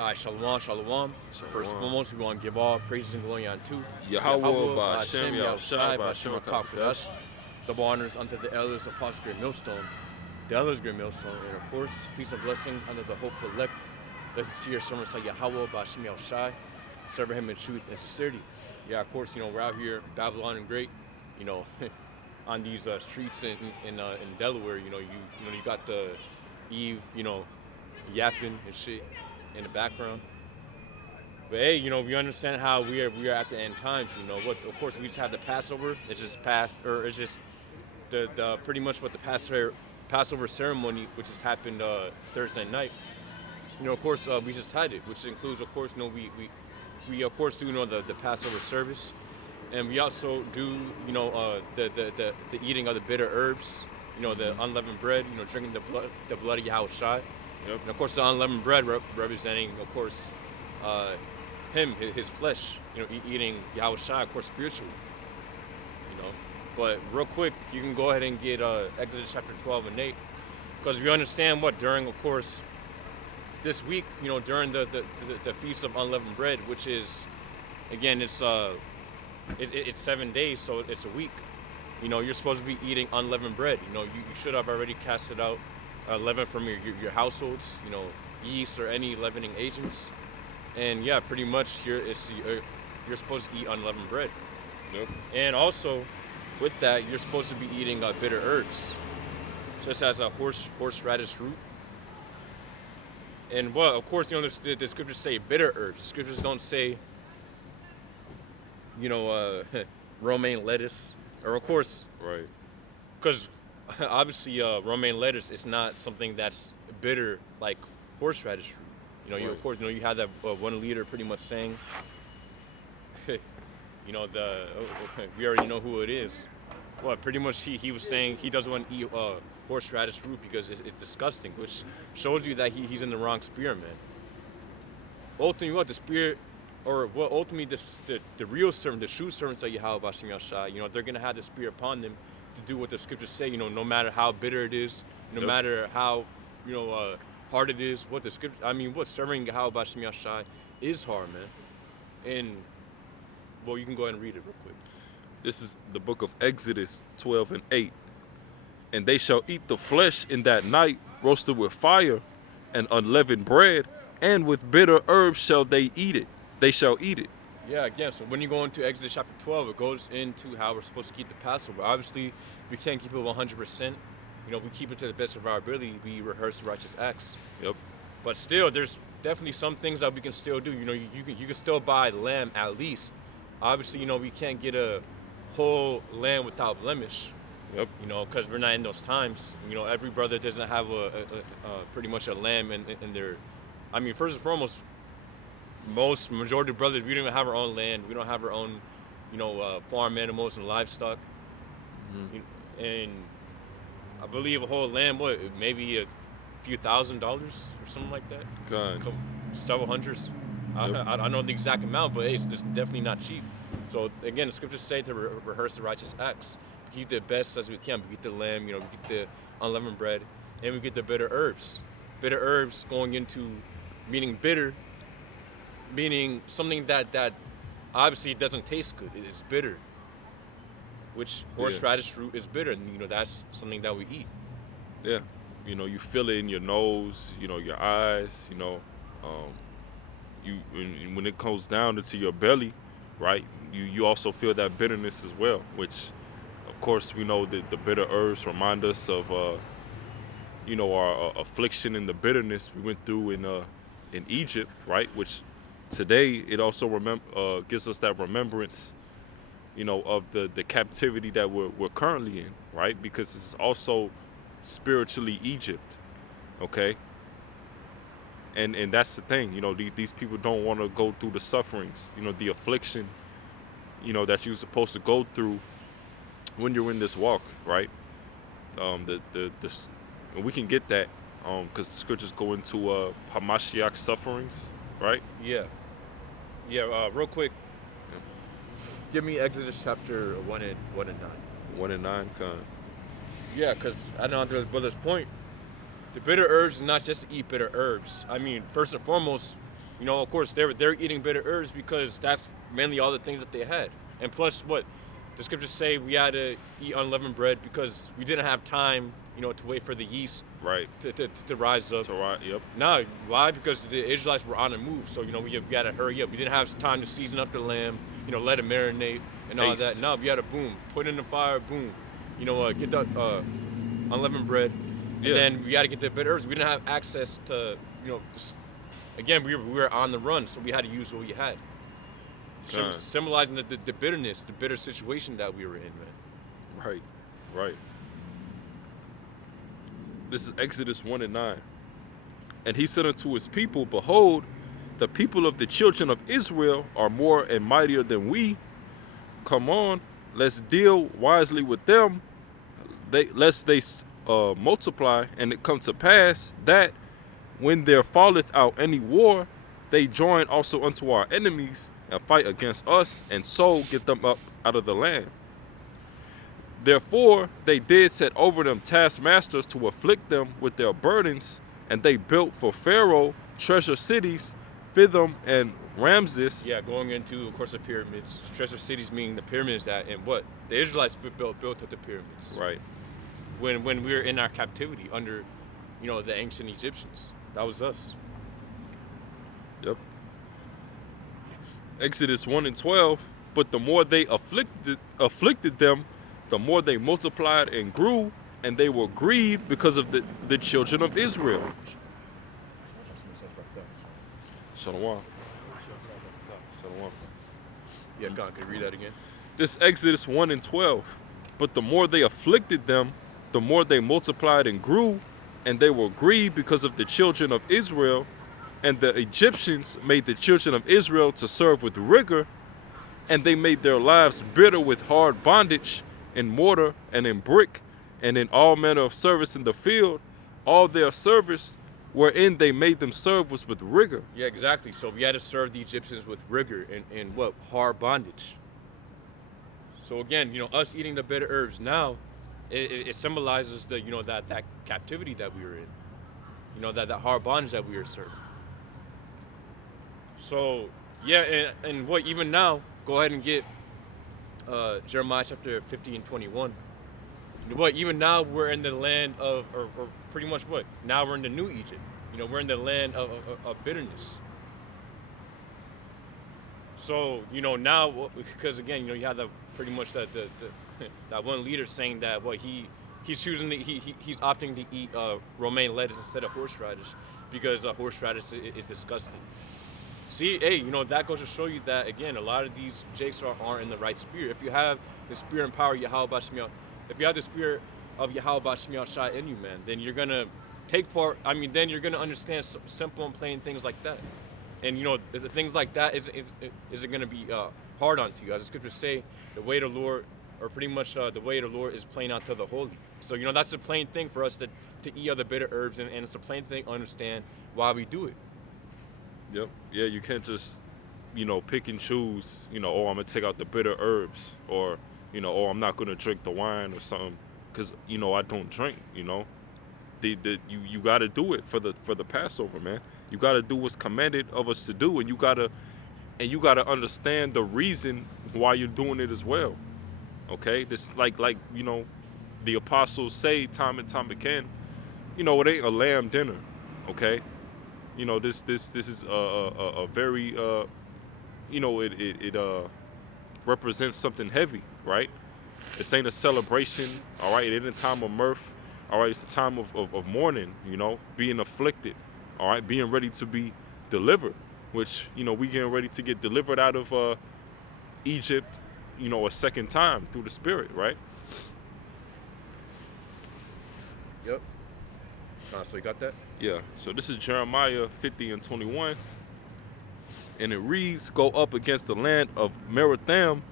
Shalom, shalom. First and Shalom. foremost, we want to give all praises and glory unto Yahweh Hashem, Ba'Shem Yahushai, Yahushai Ba'Shem Ba'Shem HaKadosh. HaKadosh. Double honors unto the elders, apostles, great millstone, the elders, great millstone, and of course, peace and blessing under the hopeful elect. The sincere servants of Yahweh Ba'Shem Yahushai, serving him in truth and sincerity. Yeah, of course, we're out here, Babylon and Great, you know, on these streets in Delaware. You got the Eve, yapping and shit in the background. But hey, we understand how we are at the end times. What? Of course, we just have the Passover. It's just past, or it's just the pretty much what the Passover ceremony, which has happened Thursday night. Of course, we just had it, which includes, of course, we of course do the Passover service, and we also do the eating of the bitter herbs, the unleavened bread, drinking the blood of Yahushua. Yep. And of course, the unleavened bread representing, of course, him, his flesh, eating Yahushua, of course, spiritually, But real quick, you can go ahead and get Exodus chapter 12 and 8, because we understand what during, of course, this week, during the Feast of Unleavened Bread, which is, again, it's 7 days, so it's a week. You're supposed to be eating unleavened bread. You should have already casted out leaven from your households, yeast or any leavening agents. And yeah, pretty much you're supposed to eat unleavened bread. Yep. And also, with that, you're supposed to be eating bitter herbs, such as a horseradish root. And well, of course, the scriptures say bitter herbs. The scriptures don't say, romaine lettuce, or of course, Right. because obviously romaine lettuce is not something that's bitter like horseradish root. You Right. of course, you have that 1 liter pretty much saying, we already know who it is. Well, pretty much he was saying he doesn't want to eat horseradish root because it's disgusting, which shows you that he's in the wrong spirit, man. Ultimately, what the spirit, or what ultimately the real servant, the true servants of Yahweh Ba'Shem Yahushua, they're gonna have the spirit upon them to do what the scriptures say. No matter how bitter it is, no Yep. matter how hard it is. What the scripture, what serving Yahweh Ba'Shem Yahushua is hard, man. And well, you can go ahead and read it real quick. This is the book of Exodus 12 and 8. And they shall eat the flesh in that night, roasted with fire and unleavened bread, and with bitter herbs shall they eat it. They shall eat it. Yeah, again, so when you go into Exodus chapter 12, it goes into how we're supposed to keep the Passover. Obviously, we can't keep it 100%. We keep it to the best of our ability. We rehearse the righteous acts. Yep. But still, there's definitely some things that we can still do. You can still buy lamb at least. Obviously, we can't get a whole lamb without blemish. Yep. Because we're not in those times. Every brother doesn't have a pretty much a lamb in their. First and foremost, majority of brothers, we don't even have our own land. We don't have our own, farm animals and livestock. Mm-hmm. And I believe a whole lamb, maybe a few $1,000s or something like that. God. Several hundreds. Yep. I don't know the exact amount, but hey, it's definitely not cheap. So again, the scriptures say to rehearse the righteous acts. We keep the best as we can. We get the lamb, we get the unleavened bread, and we get the bitter herbs. Bitter herbs going into meaning bitter, meaning something that obviously doesn't taste good. It is bitter. Which horseradish root is bitter, and that's something that we eat. Yeah. You feel it in your nose, your eyes, when it goes down into your belly, right? You also feel that bitterness as well, which of course we know that the bitter herbs remind us of our affliction and the bitterness we went through in Egypt, right? Which today it also gives us that remembrance, of the captivity that we're currently in, right? Because it's also spiritually Egypt, okay? And that's the thing, these people don't want to go through the sufferings, the affliction, that you're supposed to go through when you're in this walk, right? And we can get that, because the scriptures go into Hamashiach's sufferings, right? Yeah. Real quick. Give me Exodus chapter 1 and 9. 1 and 9, kind. Yeah, because I know to brother's point, the bitter herbs is not just to eat bitter herbs. First and foremost, You know, of course, they're eating bitter herbs because that's mainly all the things that they had. And plus, what the scriptures say, we had to eat unleavened bread because we didn't have time, you know, to wait for the yeast Right. to rise up. Yep. No, why? Because the Israelites were on the move, so you know we had to hurry up. We didn't have time to season up the lamb, you know, let it marinate and all that. Haste. No, we had to boom, put it in the fire, boom, you know, get the unleavened bread, and Yeah. then we had to get the bitter herbs. We didn't have access to, you know, again we were on the run, so we had to use what we had. God. Symbolizing the bitterness, the bitter situation that we were in, man. Right. Right. This is Exodus 1:9. And he said unto his people, behold, the people of the children of Israel are more and mightier than we. Come on, let's deal wisely with them, lest they multiply, and it come to pass that when there falleth out any war, they join also unto our enemies and fight against us, and so get them up out of the land. Therefore they did set over them taskmasters to afflict them with their burdens, and they built for Pharaoh treasure cities, Pithom and Ramses. Yeah, going into, of course, the pyramids. Treasure cities meaning the pyramids that, and what the Israelites built up the pyramids. Right. When we were in our captivity under, you know, the ancient Egyptians. That was us. Yep. Exodus 1:12. But the more they afflicted them, the more they multiplied and grew, and they were grieved because of the children of Israel. Shalom. Shalom. Yeah, God, can you read that again? This Exodus 1:12. But the more they afflicted them, the more they multiplied and grew, and they were grieved because of the children of Israel. And the Egyptians made the children of Israel to serve with rigor, and they made their lives bitter with hard bondage, in mortar and in brick, and in all manner of service in the field. All their service wherein they made them serve was with rigor. Yeah, exactly. So we had to serve the Egyptians with rigor and what? Hard bondage. So again, you know, us eating the bitter herbs now, it symbolizes the, you know, that captivity that we were in. You know, that hard bondage that we were serving. So yeah, and what, even now, go ahead and get Jeremiah chapter 50 and 21. What, even now we're in the land of, or pretty much what? Now we're in the new Egypt. You know, we're in the land of bitterness. So, you know, now, because again, you know, you have pretty much that one leader saying that what he's choosing he's opting to eat romaine lettuce instead of horseradish because horseradish is disgusting. See, hey, you know, that goes to show you that, again, a lot of these jakes aren't in the right spirit. If you have the spirit and power of Yahweh Bashmiel, if you have the spirit of Yahweh Bashmiel Shai in you, man, then you're going to take part, then you're going to understand simple and plain things like that. And, you know, the things like that isn't going to be hard onto you. As the scriptures say, the way of the Lord, or pretty much the way of the Lord is plain unto the holy. So, you know, that's a plain thing for us to eat other bitter herbs, and it's a plain thing to understand why we do it. Yep. Yeah, you can't just, you know, pick and choose, you know, oh, I'm going to take out the bitter herbs, or, you know, oh, I'm not going to drink the wine or something, because, you know, I don't drink, you know. You got to do it for the Passover, man. You got to do what's commanded of us to do, and you got to understand the reason why you're doing it as well. Okay? This like you know, the apostles say time and time again, you know, it ain't a lamb dinner, okay? You know, this is a very you know, it represents something heavy, right? This ain't a celebration, all right? It ain't a time of mirth, all right? It's a time of mourning, you know, being afflicted, all right? Being ready to be delivered, which, you know, we getting ready to get delivered out of Egypt, you know, a second time through the Spirit, right? Yep. So you got that? Yeah. So this is Jeremiah 50 and 21. And it reads, go up against the land of Meratham,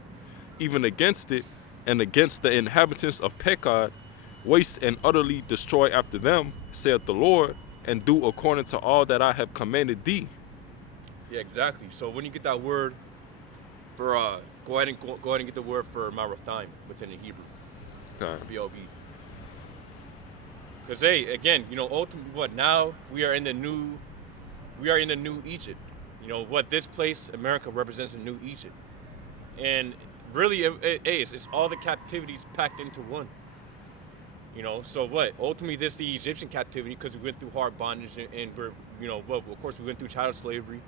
even against it, and against the inhabitants of Pekod, waste and utterly destroy after them, saith the Lord, and do according to all that I have commanded thee. Yeah, exactly. So when you get that word for, go ahead and get the word for Meratham within the Hebrew. Okay. BLB. Because, hey, again, you know, ultimately, what, now we are in the new Egypt. You know what? This place, America, represents a new Egypt, and really, it's all the captivities packed into one. You know, so what? Ultimately, this is the Egyptian captivity because we went through hard bondage, and we're, you know, well, of course, we went through child slavery.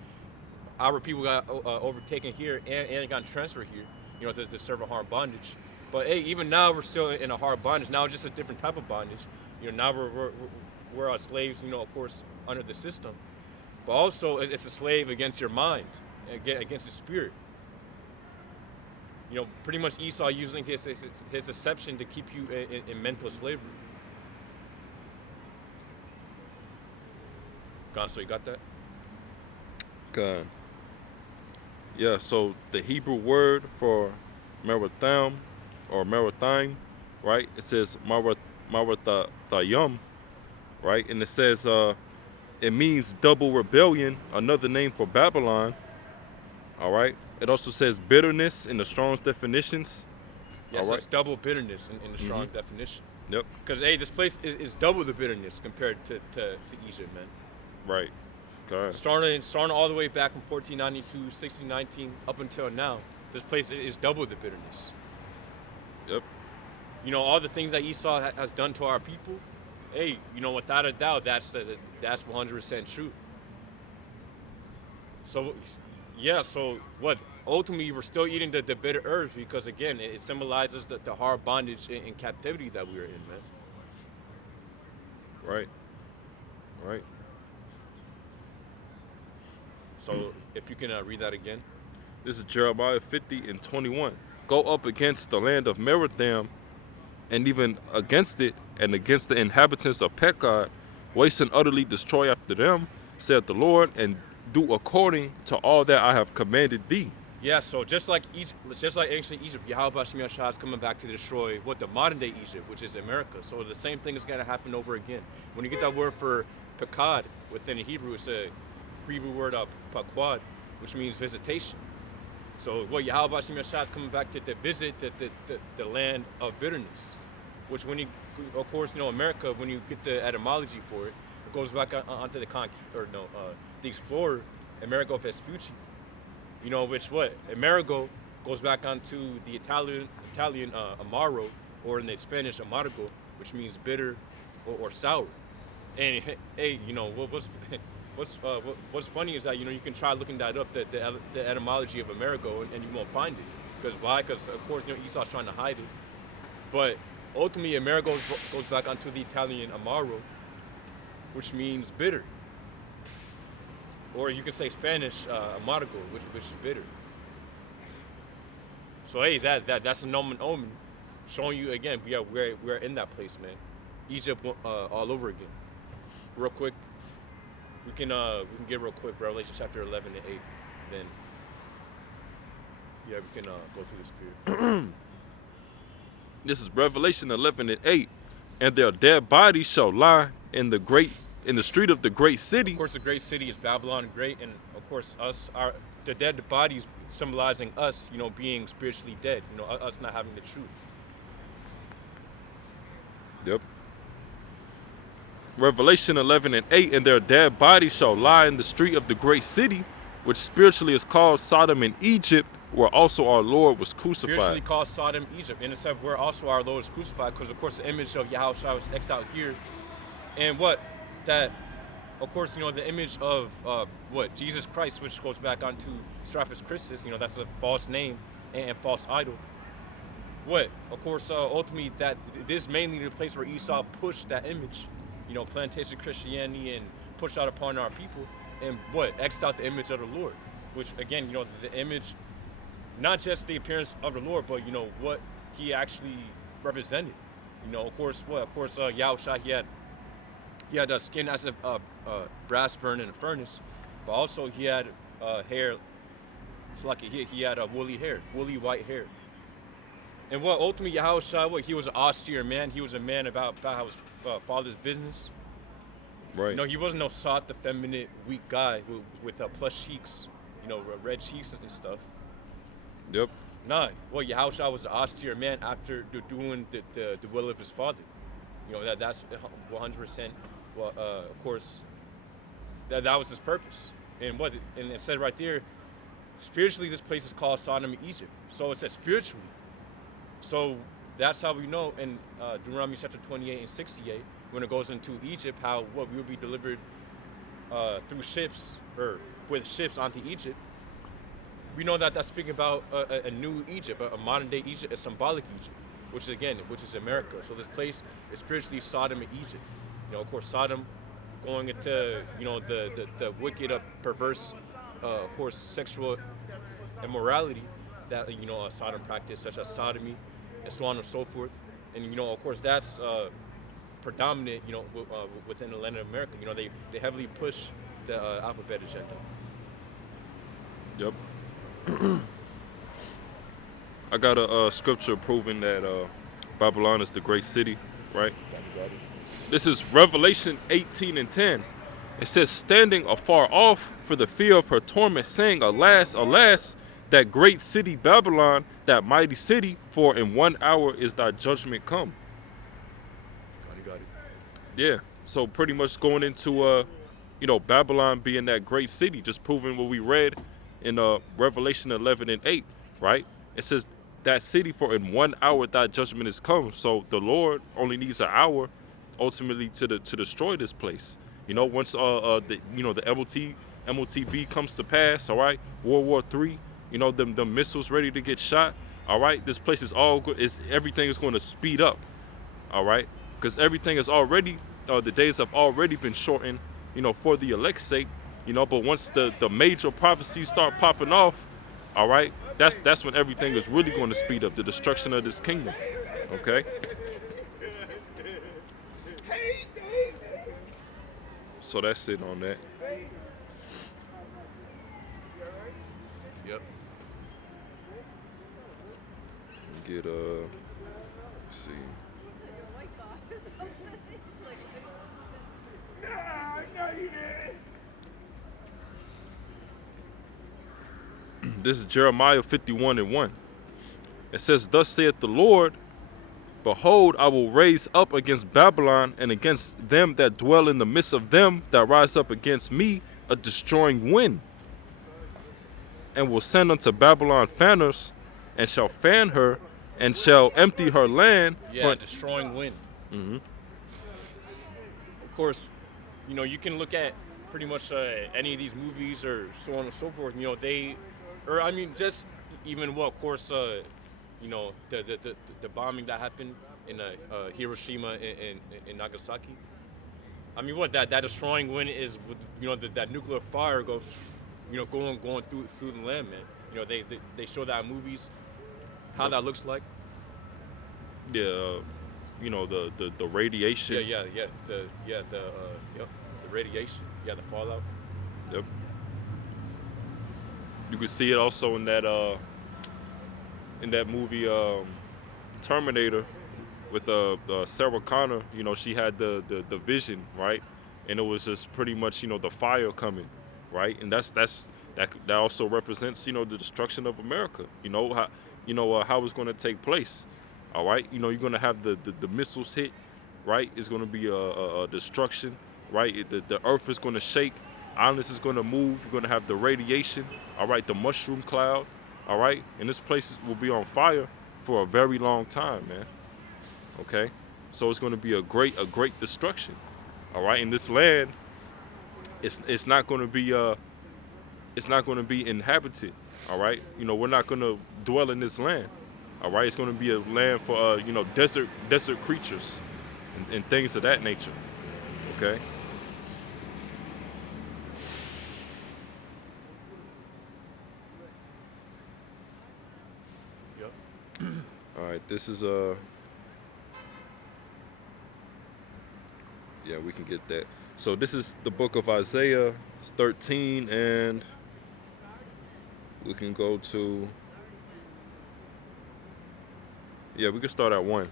Our people got overtaken here and got transferred here, you know, to serve a hard bondage. But hey, even now we're still in a hard bondage. Now it's just a different type of bondage. You know, now we're slaves, you know, of course, under the system. But also, it's a slave against your mind, against the spirit. You know, pretty much Esau using his deception to keep you in mental slavery. Gonzo, you got that? God. Yeah, so the Hebrew word for Maratham or Marathaim, right? It says Marathayum, right? And it says it means double rebellion, another name for Babylon. All right. It also says bitterness in the Strong's definitions. Yes, all right. It's double bitterness in the strong definition. Yep. Because hey, this place is double the bitterness compared to Egypt, man. Right. Okay. Starting all the way back from 1492, 1619, up until now, this place is double the bitterness. Yep. You know, all the things that Esau has done to our people, hey, you know, without a doubt, that's 100% true. So, yeah, so what? Ultimately, we're still eating the bitter herbs because, again, it symbolizes the hard bondage and captivity that we are in, man. Right. Right. So, if you can read that again. This is Jeremiah 50:21. Go up against the land of Meratham, and even against it, and against the inhabitants of Pekod, waste and utterly destroy after them, saith the Lord, and do according to all that I have commanded thee. Yeah, so just like ancient Egypt, Yahweh Shem Yahshua is coming back to destroy what the modern day Egypt, which is America. So the same thing is going to happen over again. When you get that word for Pekod within the Hebrew, it's a Hebrew word pakwad, which means visitation. So what Yahweh Shem Yahshua is coming back to visit the land of bitterness, which when you, of course, you know, America, when you get the etymology for it, it goes back onto the explorer, Amerigo Vespucci. You know, which what? Amerigo goes back onto the Italian amaro, or in the Spanish amargo, which means bitter or sour. And hey, you know, what's funny is that, you know, you can try looking that up, the etymology of Amerigo, and you won't find it. Because why? Because of course, you know, Esau's trying to hide it. But ultimately, Amerigo goes back onto the Italian amaro, which means bitter. Or you could say Spanish amargo, which is bitter. So hey, that's a nomen omen, showing you again we're in that place, man. Egypt all over again. Real quick, we can get real quick Revelation chapter 11 and 8. Then yeah, we can go through this period. This is Revelation 11 and 8. And their dead bodies shall lie in the street of the great city. Of course, the great city is Babylon Great, and of course, the dead bodies symbolizing us, you know, being spiritually dead. You know, us not having the truth. Yep. Revelation 11 and 8. And their dead bodies shall lie in the street of the great city, which spiritually is called Sodom and Egypt, where also our Lord was crucified. Spiritually called Sodom, Egypt, and it said where also our Lord was crucified, because of course the image of Yahushua was exiled here, and that, of course, you know, the image of Jesus Christ, which goes back onto Serapis Christus, you know, that's a false name and false idol. Of course, ultimately, that this is mainly the place where Esau pushed that image, you know, plantation Christianity, and pushed out upon our people, and X'd out the image of the Lord, which again, you know, the image, not just the appearance of the Lord, but, you know, what he actually represented. You know, of course, Yahushua, he had a skin as a brass burn in a furnace, but also he had hair. It's like he had a woolly white hair. And ultimately Yahushua, he was an austere man. He was a man about his father's business. Right. You know, he wasn't no soft, effeminate, weak guy with plush cheeks, you know, red cheeks and stuff. Yep. Nah. Yahushua was an austere man after doing the will of his father. You know, that's 100%. Of course, that was his purpose. And it said right there, spiritually, this place is called Sodom, Egypt. So it says spiritually. So that's how we know in Deuteronomy chapter 28 and 68, when it goes into Egypt, how we will be delivered through ships or with ships onto Egypt. We know that that's speaking about a new Egypt, a modern day Egypt, a symbolic Egypt, which is America. So this place is spiritually Sodom and Egypt. Of course, Sodom going into the wicked, perverse, of course, sexual immorality that Sodom practiced, such as sodomy and so on and so forth. And of course, that's predominant within the land of America. They heavily push the alphabet agenda. Yep. I got a scripture proving that Babylon is the great city, right? This is Revelation 18 and 10. It says, standing afar off for the fear of her torment, saying, alas, alas, that great city Babylon, that mighty city, for in 1 hour is thy judgment come. Got it. Yeah, so pretty much going into Babylon being that great city, just proving what we read in Revelation 11 and 8, right? It says that city, for in 1 hour thy judgment is come. So the Lord only needs an hour ultimately to destroy this place. Once the MOTB comes to pass, all right, World War III, the missiles ready to get shot, all right, this place is all good. Everything is going to speed up, all right, because everything is already the days have already been shortened, for the elect's sake, but once the major prophecies start popping off, all right, that's when everything is really going to speed up, the destruction of this kingdom. Okay. So that's it on that. Yep. Get let's see. This is Jeremiah 51 and 1. It says, thus saith the Lord, behold, I will raise up against Babylon and against them that dwell in the midst of them that rise up against me a destroying wind, and will send unto Babylon fanners, and shall fan her, and shall empty her land. Yeah, destroying wind. Mm-hmm. Of course, you can look at pretty much any of these movies or so on and so forth. Just even of course, the bombing that happened in Hiroshima and Nagasaki. That destroying wind is, that nuclear fire goes, going through the land, man. They show that in movies, how that looks like. Yeah, the radiation. The radiation. Yeah, the fallout. Yep. You can see it also in that movie Terminator with Sarah Connor. She had the vision, right? And it was just pretty much the fire coming, right? And that also represents the destruction of America. How it's going to take place. All right, you're going to have the missiles hit, right? It's going to be a destruction, right? The earth is going to shake. Islands is going to move. You're going to have the radiation, all right, the mushroom cloud, all right? And this place will be on fire for a very long time, man, okay? So it's going to be a great destruction, all right? And this land, it's not going to be inhabited, all right? We're not going to dwell in this land, all right? It's going to be a land for, desert creatures and things of that nature, okay? All right, this is yeah, we can get that. So this is the book of Isaiah 13, and we can go to, we can start at 1.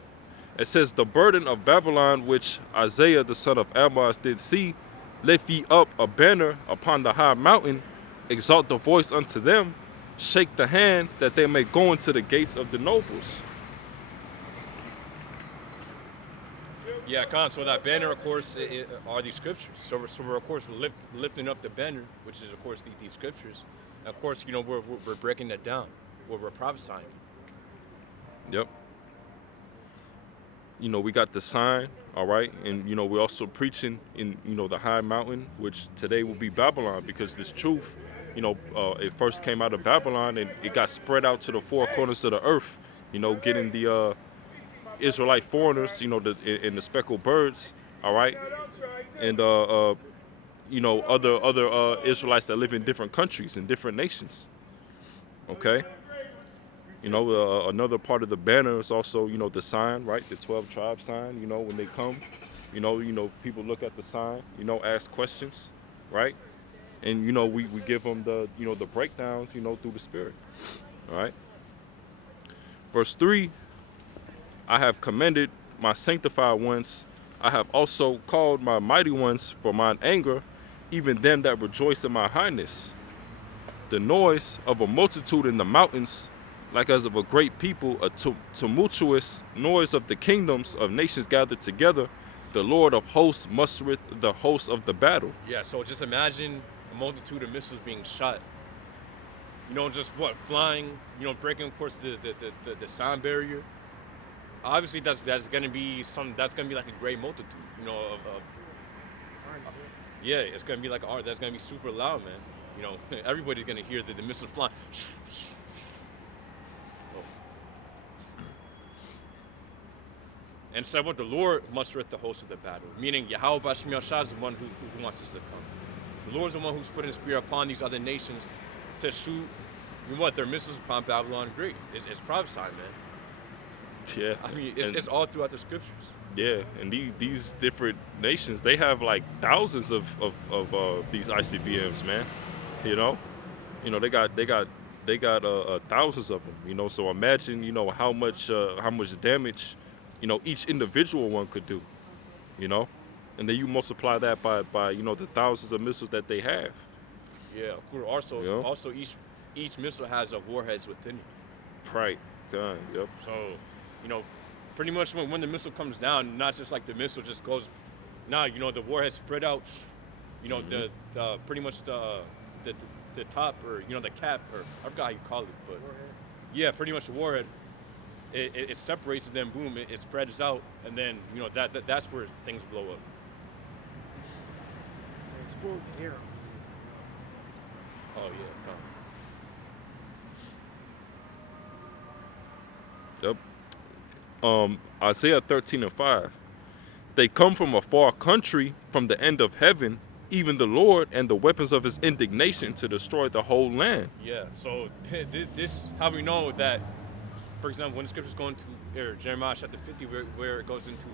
It says, the burden of Babylon, which Isaiah the son of Amoz did see, lift ye up a banner upon the high mountain, exalt the voice unto them, shake the hand, that they may go into the gates of the nobles. Yeah, Khan. So that banner, of course, are these scriptures. So we're of course lifting up the banner, which is of course these scriptures. And of course, we're breaking that down. We're prophesying. Yep. We got the sign, all right, and we're also preaching in the high mountain, which today will be Babylon, because this truth, it first came out of Babylon and it got spread out to the four corners of the earth. Getting the Israelite foreigners, and the speckled birds, all right, and other Israelites that live in different countries and different nations. Okay. Another part of the banner is also, the sign, right? The 12 tribe sign, when they come, people look at the sign, ask questions, right? And, we give them the breakdowns, through the Spirit, all right? Verse 3, I have commended my sanctified ones. I have also called my mighty ones for mine anger, even them that rejoice in my highness. The noise of a multitude in the mountains, like as of a great people, a tumultuous noise of the kingdoms of nations gathered together. The Lord of hosts mustereth the hosts of the battle. Yeah. So just imagine a multitude of missiles being shot. Just flying. Breaking, of course, the sound barrier. Obviously, that's gonna be like a great multitude. Yeah, it's gonna be like that's gonna be super loud, man. Everybody's gonna hear the missiles flying. And said, what the Lord mustereth the host of the battle. Meaning, Yahweh Bashim Yashah is the one who wants us to come. The Lord is the one who's putting his spirit upon these other nations to shoot, their missiles upon Babylon Great. It's prophesying, man. Yeah. I mean, it's all throughout the scriptures. Yeah, and these different nations, they have like thousands of these ICBMs, man. They got thousands of them. So imagine, how much damage, each individual one could do, and then you multiply that by the thousands of missiles that they have. Yeah, of course. Also, each missile has a warheads within it. Right. God. Yep. So, pretty much when the missile comes down, not just like the missile just goes. Now, the warhead spread out. The pretty much the top, or the cap, or I forgot how you call it, but warhead. Yeah, pretty much the warhead. It separates, and then boom, it spreads out, and then that's where things blow up. Explode the air. Oh yeah, come. Yep. Isaiah 13:5. They come from a far country, from the end of heaven, even the Lord and the weapons of his indignation to destroy the whole land. Yeah. So this how we know that. For example, when the scriptures go into Jeremiah chapter 50, where it goes into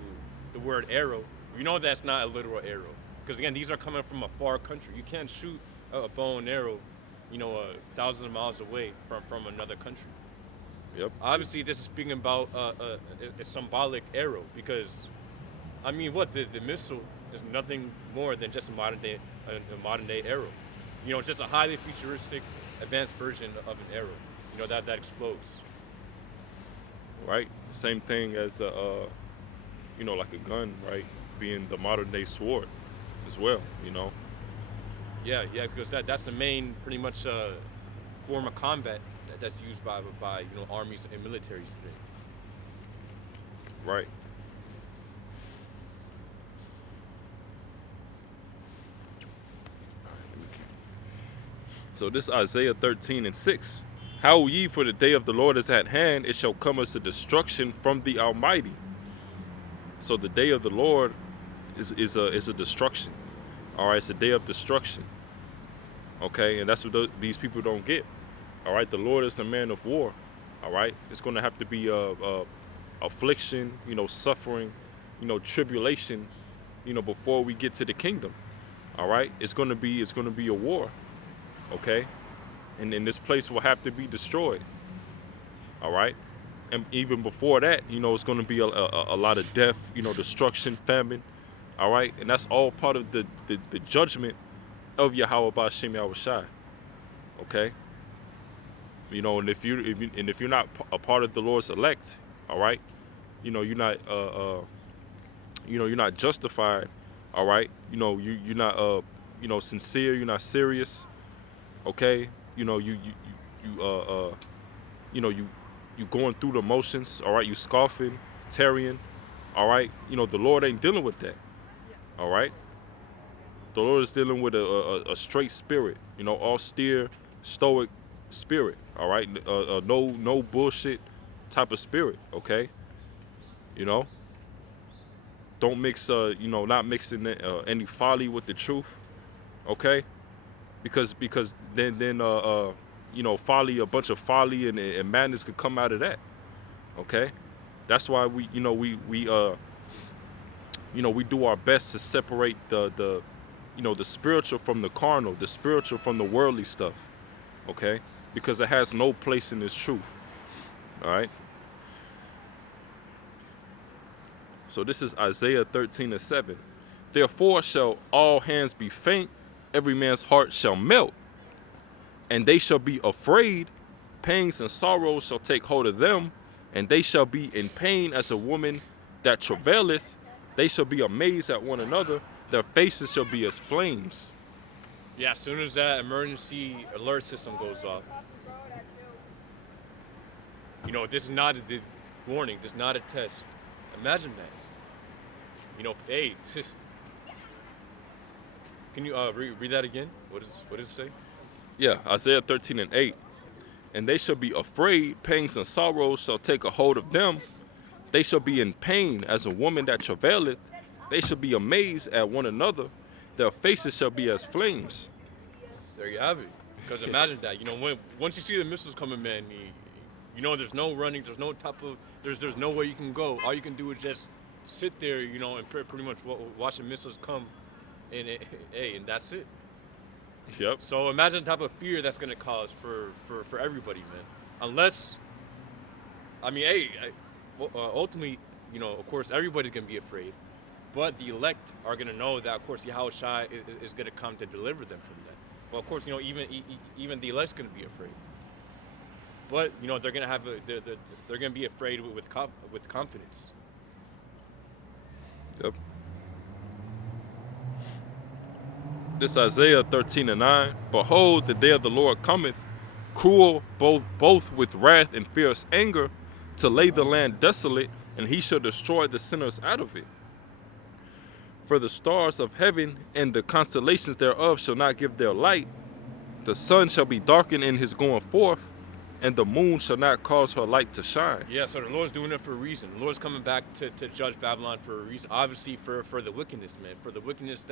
the word arrow, that's not a literal arrow. Because again, these are coming from a far country. You can't shoot a bow and arrow, thousands of miles away from another country. Yep. Obviously, this is speaking about a symbolic arrow, because, the missile is nothing more than just a modern day arrow. Just a highly futuristic, advanced version of an arrow. That explodes. Right, same thing as like a gun, right? Being the modern day sword, as well. Yeah, because that's the main, pretty much, form of combat that's used by armies and militaries today. Right. So this is Isaiah 13:6. How ye, for the day of the Lord is at hand, it shall come as a destruction from the Almighty. So the day of the Lord is a destruction. All right, it's a day of destruction. Okay, and that's what these people don't get. All right, the Lord is a man of war. All right, it's going to have to be affliction, suffering, tribulation, before we get to the kingdom. All right, it's going to be a war. Okay. And then this place will have to be destroyed. All right? And even before that, it's going to be a lot of death, destruction, famine. All right? And that's all part of the judgment of Yahweh Ba'Shem Yahushai. Okay? And if you're not a part of the Lord's elect, all right? You're not you're not justified, all right? You're not sincere, you're not serious, okay? You going through the motions, all right? You scoffing, tarrying, all right? The Lord ain't dealing with that, all right? The Lord is dealing with a straight spirit, austere, stoic spirit, all right? No bullshit type of spirit, okay? Don't mix, not mixing any folly with the truth, okay? Because then folly, a bunch of folly and madness could come out of that, okay? That's why we do our best to separate the spiritual from the carnal, the spiritual from the worldly stuff, okay? Because it has no place in this truth, all right? So this is Isaiah 13:7. Therefore shall all hands be faint, every man's heart shall melt, and they shall be afraid. Pangs and sorrows shall take hold of them, and they shall be in pain as a woman that travaileth. They shall be amazed at one another. Their faces shall be as flames. Yeah, as soon as that emergency alert system goes off, this is not a warning. This is not a test. Imagine that. Hey, can you read that again? What does it say? Yeah, Isaiah 13:8. And they shall be afraid, pangs and sorrows shall take a hold of them. They shall be in pain as a woman that travaileth. They shall be amazed at one another. Their faces shall be as flames. There you have it. Because imagine that. Once you see the missiles coming, man, there's no running. There's no type of. There's no way you can go. All you can do is just sit there, and pretty much watch the missiles come, and that's it. Yep. So imagine the type of fear that's gonna cause for everybody, man. Unless, ultimately, of course, everybody's gonna be afraid, but the elect are gonna know that, of course, Yahushua is gonna come to deliver them from that. Well, of course, even the elect's gonna be afraid, but they're gonna have they're gonna be afraid with confidence. Yep. This Isaiah 13:9. Behold, the day of the Lord cometh, cruel both with wrath and fierce anger, to lay the land desolate, and he shall destroy the sinners out of it. For the stars of heaven and the constellations thereof shall not give their light. The sun shall be darkened in his going forth, and the moon shall not cause her light to shine. Yeah, so the Lord's doing it for a reason. The Lord's coming back to judge Babylon for a reason. Obviously for the wickedness, man. For the wickedness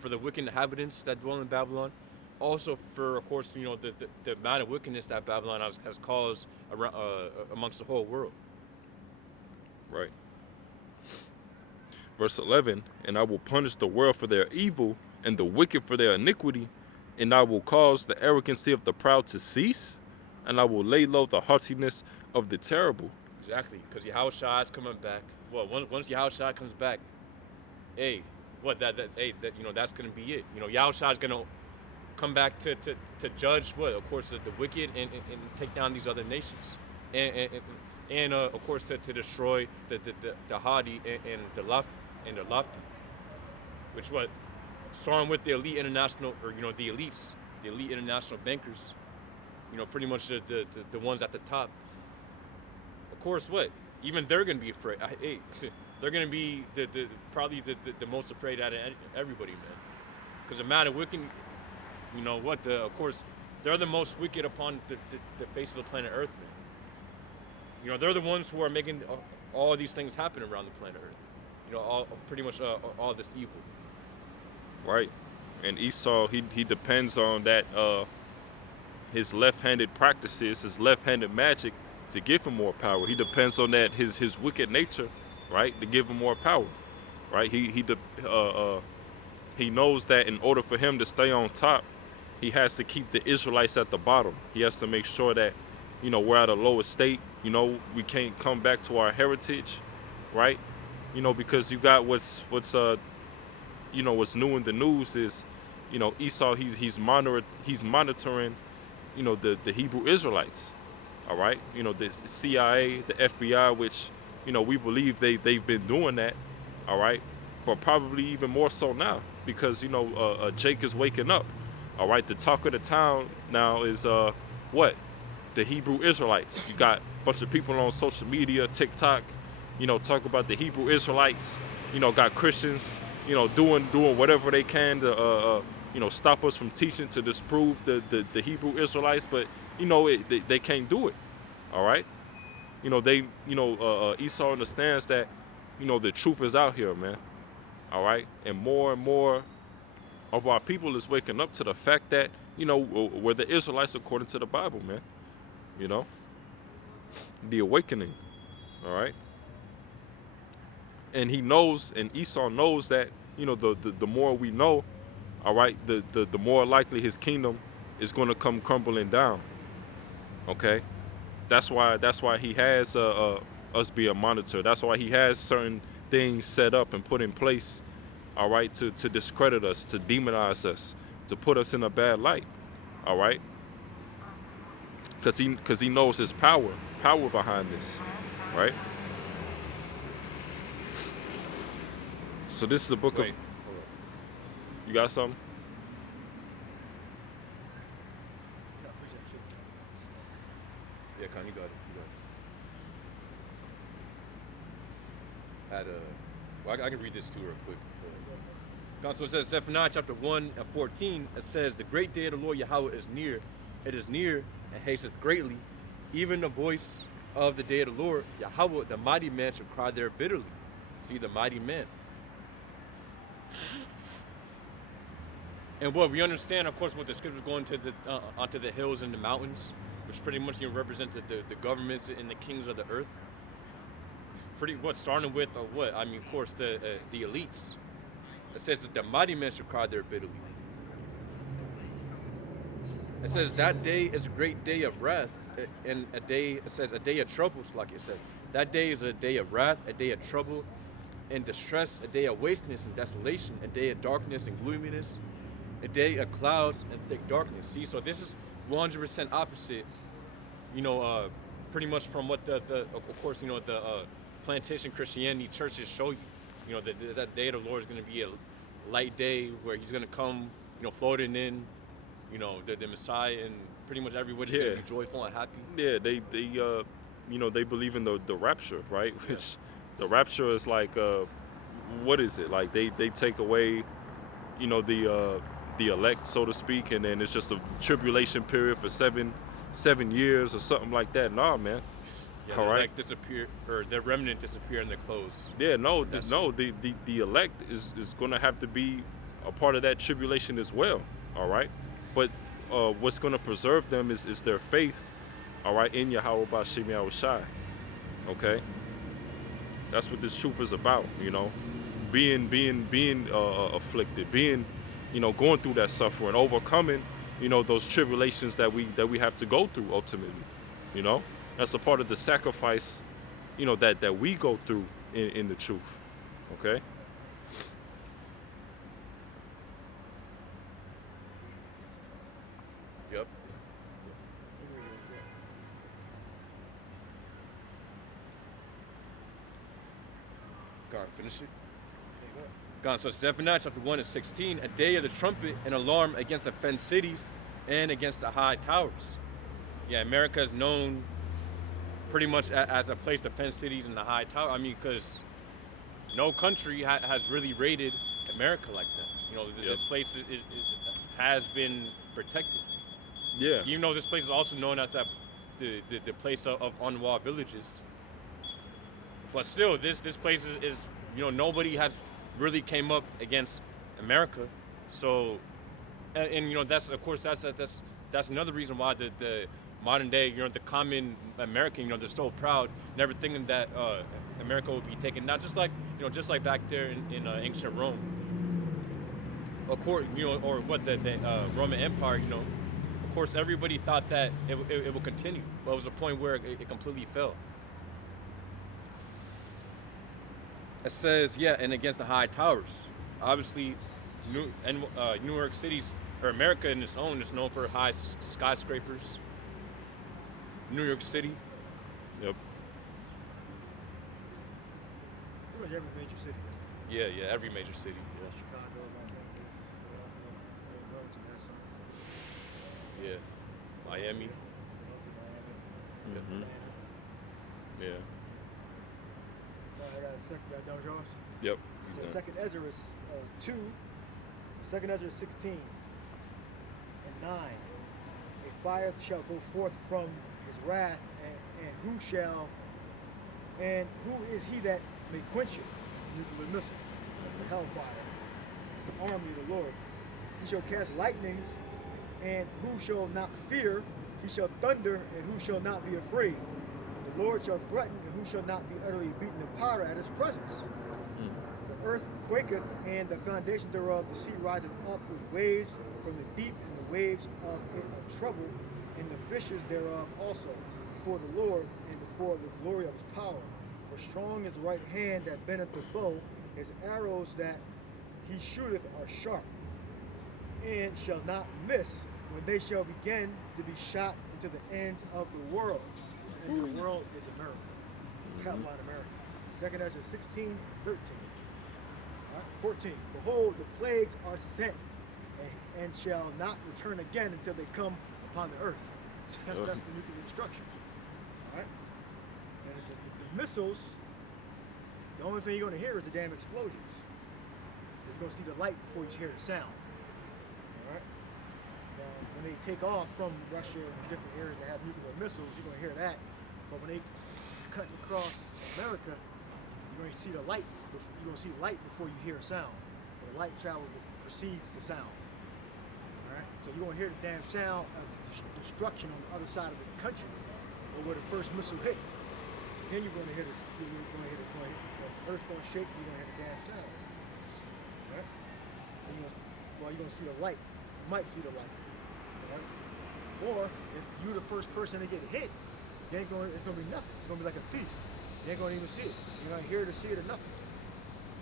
for the wicked inhabitants that dwell in Babylon. Also for, of course, the amount of wickedness that Babylon has caused around, amongst the whole world. Right. Verse 11, and I will punish the world for their evil and the wicked for their iniquity, and I will cause the arrogancy of the proud to cease, and I will lay low the haughtiness of the terrible. Exactly, because Yahushua is coming back. Well, once Yahushua comes back, that's going to be it. Yahushua is going to come back to judge of course, the wicked and take down these other nations, and of course to destroy the haughty and the lofty, which starting with the elite international, or the elite international bankers, pretty much the ones at the top. Of course, even they're gonna be afraid. They're gonna be probably the most afraid out of everybody, man. Because the amount of wicked, of course, they're the most wicked upon the face of the planet Earth, man. They're the ones who are making all these things happen around the planet Earth. Pretty much all this evil. Right, and Esau, he depends on that his left-handed practices, his left-handed magic to give him more power. He depends on that his wicked nature, right, to give him more power, right? He knows that in order for him to stay on top, he has to keep the Israelites at the bottom. He has to make sure that we're at a lower state. We can't come back to our heritage, right? Because you got what's new in the news is, Esau, he's monitoring, the Hebrew Israelites, all right? The CIA, the FBI, which, we believe they've been doing that, all right? But probably even more so now because, Jake is waking up, all right? The talk of the town now is what? The Hebrew Israelites. You got a bunch of people on social media, TikTok, talk about the Hebrew Israelites. Got Christians, doing whatever they can to, stop us from teaching to disprove the Hebrew Israelites. But they can't do it. All right. Esau understands that, the truth is out here, man. All right, and more of our people is waking up to the fact that we're the Israelites according to the Bible, man. You know, the awakening. All right. And he knows, and Esau knows that the more we know, all right, the more likely his kingdom is going to come crumbling down. Okay, that's why he has us be a monitor. That's why he has certain things set up and put in place, all right, to discredit us, to demonize us, to put us in a bad light, all right, because he knows his power behind this, right? So this is the book of. You got something? Yeah, Con, you got it. I can read this too real quick. Con, so it says, Zephaniah chapter 1 and 14, it says, the great day of the Lord Yahweh is near. It is near and hasteth greatly. Even the voice of the day of the Lord Yahweh, the mighty man shall cry there bitterly. See, the mighty man. And what we understand, of course, what the scriptures going to onto the hills and the mountains, which pretty much represent the governments and the kings of the earth. Starting with of course, the elites. It says that the mighty man shall cry there bitterly. It says that day is a great day of wrath, and a day of trouble. Like it says, that day is a day of wrath, a day of trouble and distress, a day of wasteness and desolation, a day of darkness and gloominess, a day of clouds and thick darkness. See, so this is 100% opposite, pretty much from what the plantation Christianity churches show you. That day of the Lord is going to be a light day where he's going to come, floating in, the Messiah, and pretty much everybody's going to be joyful and happy. Yeah, they believe in the rapture, right? Yeah. Which the rapture is like, what is it? Like they take away, the elect, so to speak, and then it's just a tribulation period for seven years or something like that. Nah, man. Yeah, all right. Elect disappear, or their remnant disappear in their clothes. Yeah, the elect is going to have to be a part of that tribulation as well. All right, but what's going to preserve them is their faith. All right, in Yahweh B'Shem Yahushai. Okay, that's what this truth is about. Being afflicted, being going through that suffering, overcoming those tribulations that we have to go through ultimately. That's a part of the sacrifice that we go through in the truth. Okay. Yep. Go on, finish it. Go on, so Zephaniah chapter 1 and 16, a day of the trumpet and alarm against the fenced cities and against the high towers. Yeah, America is known pretty much as a place to fence cities and the high tower. Because no country has really raided America like that. This place has been protected. Yeah. Even though this place is also known as the place of unwalled villages. But still, this place is nobody has really came up against America. So, and that's of course that's another reason why the modern day, the common American, they're so proud, never thinking that America would be taken, not just like, just like back there in ancient Rome, of course, or what the Roman Empire, of course, everybody thought that it would continue, but it was a point where it completely fell. It says, and against the high towers, obviously, New York City's, or America in its own, is known for high skyscrapers. New York City. Yep. Pretty much every major city. Yeah, yeah, every major city. Yeah, Chicago, Wilmington has some. yeah. Miami. Philadelphia, Miami, Mm-hmm. Atlanta. Yeah. I got a second. Got done, Jones. Yep. So Yeah. second Ezra is 2. Second Ezra is 16 and 9. A fire shall go forth from his wrath, and who is he that may quench it? Nuclear missile, the hellfire. It's the army of the Lord. He shall cast lightnings, and who shall not fear? He shall thunder, and who shall not be afraid? The Lord shall threaten, and who shall not be utterly beaten to powder at his presence? The earth quaketh, and the foundation thereof, the sea riseth up with waves from the deep, and the waves of it are troubled, and the fishes thereof also, before the Lord, and before the glory of his power. For strong is the right hand that bendeth the bow, his arrows that he shooteth are sharp, and shall not miss, when they shall begin to be shot into the ends of the world. The end of the world is America. Capline America. Second Ezra 16, 13. 14. Behold, the plagues are sent, and shall not return again until they come upon the earth. That's the nuclear destruction. All right? And the missiles, the only thing you're going to hear is the damn explosions. You're going to see the light before you hear the sound. All right? Now, when they take off from Russia and different areas that have nuclear missiles, you're going to hear that. But when they cut across America, you're going to see the light. You're going to see the light before you hear a sound. So the light precedes the sound. All right. So you're going to hear the damn sound of destruction on the other side of the country, or where the first missile hit. Then you're going to hear this. You're going to hear the earth's going to shake. You're going to hear the damn sound. All right. And you're going to see the light. You might see the light. All right. Or if you're the first person to get hit, it's going to be nothing. It's going to be like a thief. You ain't going to even see it. You're going to hear it or see it or nothing.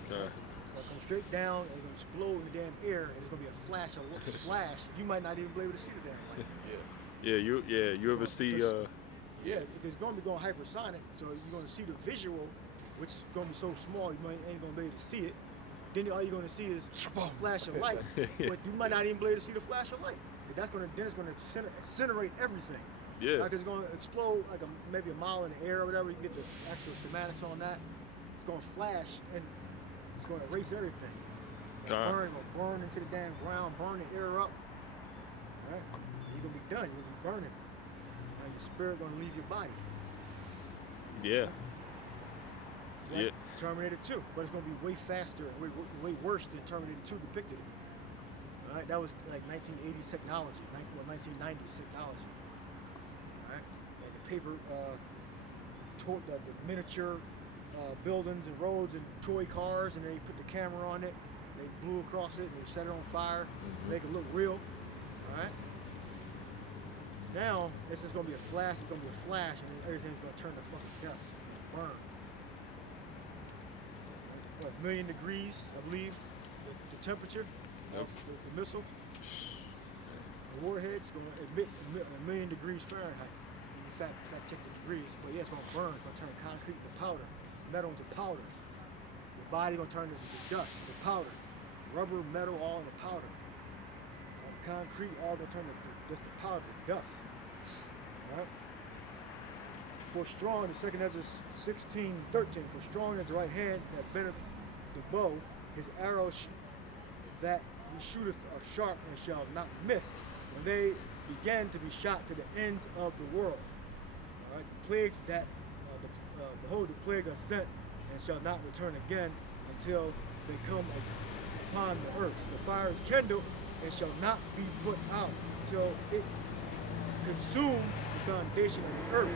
Okay. It's going to come straight down, and it's going to explode in the damn air, and it's going to be a flash. You might not even be able to see the damn light. You ever see? Yeah, because it's going to be going hypersonic, so you're going to see the visual, which is going to be so small you ain't going to be able to see it. Then all you're going to see is a flash of light, but you might not even be able to see the flash of light. Then it's going to incinerate everything. Yeah. Like it's going to explode like maybe a mile in the air or whatever. You can get the actual schematics on that. It's going to flash and it's going to erase everything. Burn into the damn ground, burn the air up. All right? You're going to be done. You're going to be burning. And your spirit going to leave your body. Yeah. It's like Terminator 2, but it's going to be way faster and way worse than Terminator 2 depicted it. All right? That was like 1980s technology, 1990s technology. Like the paper, the miniature buildings and roads and toy cars, and they put the camera on it, they blew across it, and they set it on fire, make it look real. All right. Now this is going to be a flash. It's going to be a flash, and then everything's going to turn to fucking dust, burn. What, 1,000,000 degrees, I believe, the temperature of the missile. The warhead's going to emit 1,000,000 degrees Fahrenheit. Fact check the degrees, but yeah, it's going to burn. It's going to turn concrete into powder, metal into powder. Your body going to turn into dust, to powder. Rubber, metal, all into powder. Concrete, all going to turn into just the powder, dust. All right. For strong, the second Ezra 16:13. For strong is the right hand that bendeth the bow. His arrows that he shooteth are sharp and shall not miss. When they began to be shot to the ends of the world. All right, the plagues that, behold, the plagues are sent and shall not return again until they come upon the earth. The fire is kindled and shall not be put out until it consume the foundation of the earth.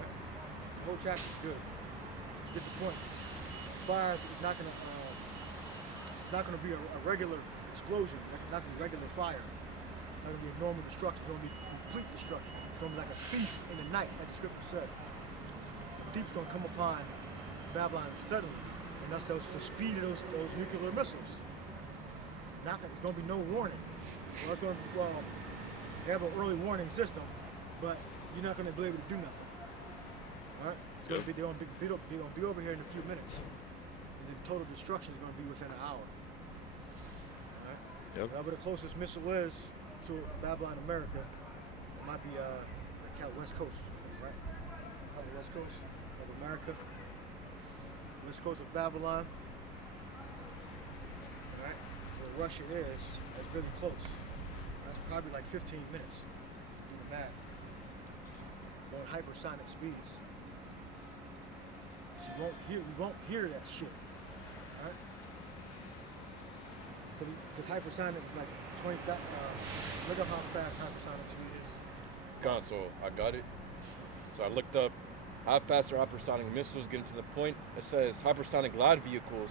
Right? The whole chapter is good. You get the point. Fire is not going to be a regular explosion, not going to be regular fire. It's not going to be a normal destruction. It's going to be complete destruction. It's going to be like a thief in the night, as the scripture said. The thief's going to come upon Babylon suddenly, and that's the speed of those nuclear missiles. It's going to be no warning. They have an early warning system, but you're not going to be able to do nothing. All right? It's going to be, they're going to be over here in a few minutes. and then total destruction is going to be within an hour. All right? Yep. Whatever the closest missile is to Babylon, America, it might be like West Coast, I think, right? The West Coast of America, West Coast of Babylon. All right? Where Russia is, that's really close. That's probably like 15 minutes. Do the math. Going hypersonic speeds. So you won't hear that shit. All right? The hypersonic is like 20. Look up how fast hypersonic speed is. Console, I got it. So I looked up how fast are hypersonic missiles. Getting to the point, it says hypersonic glide vehicles.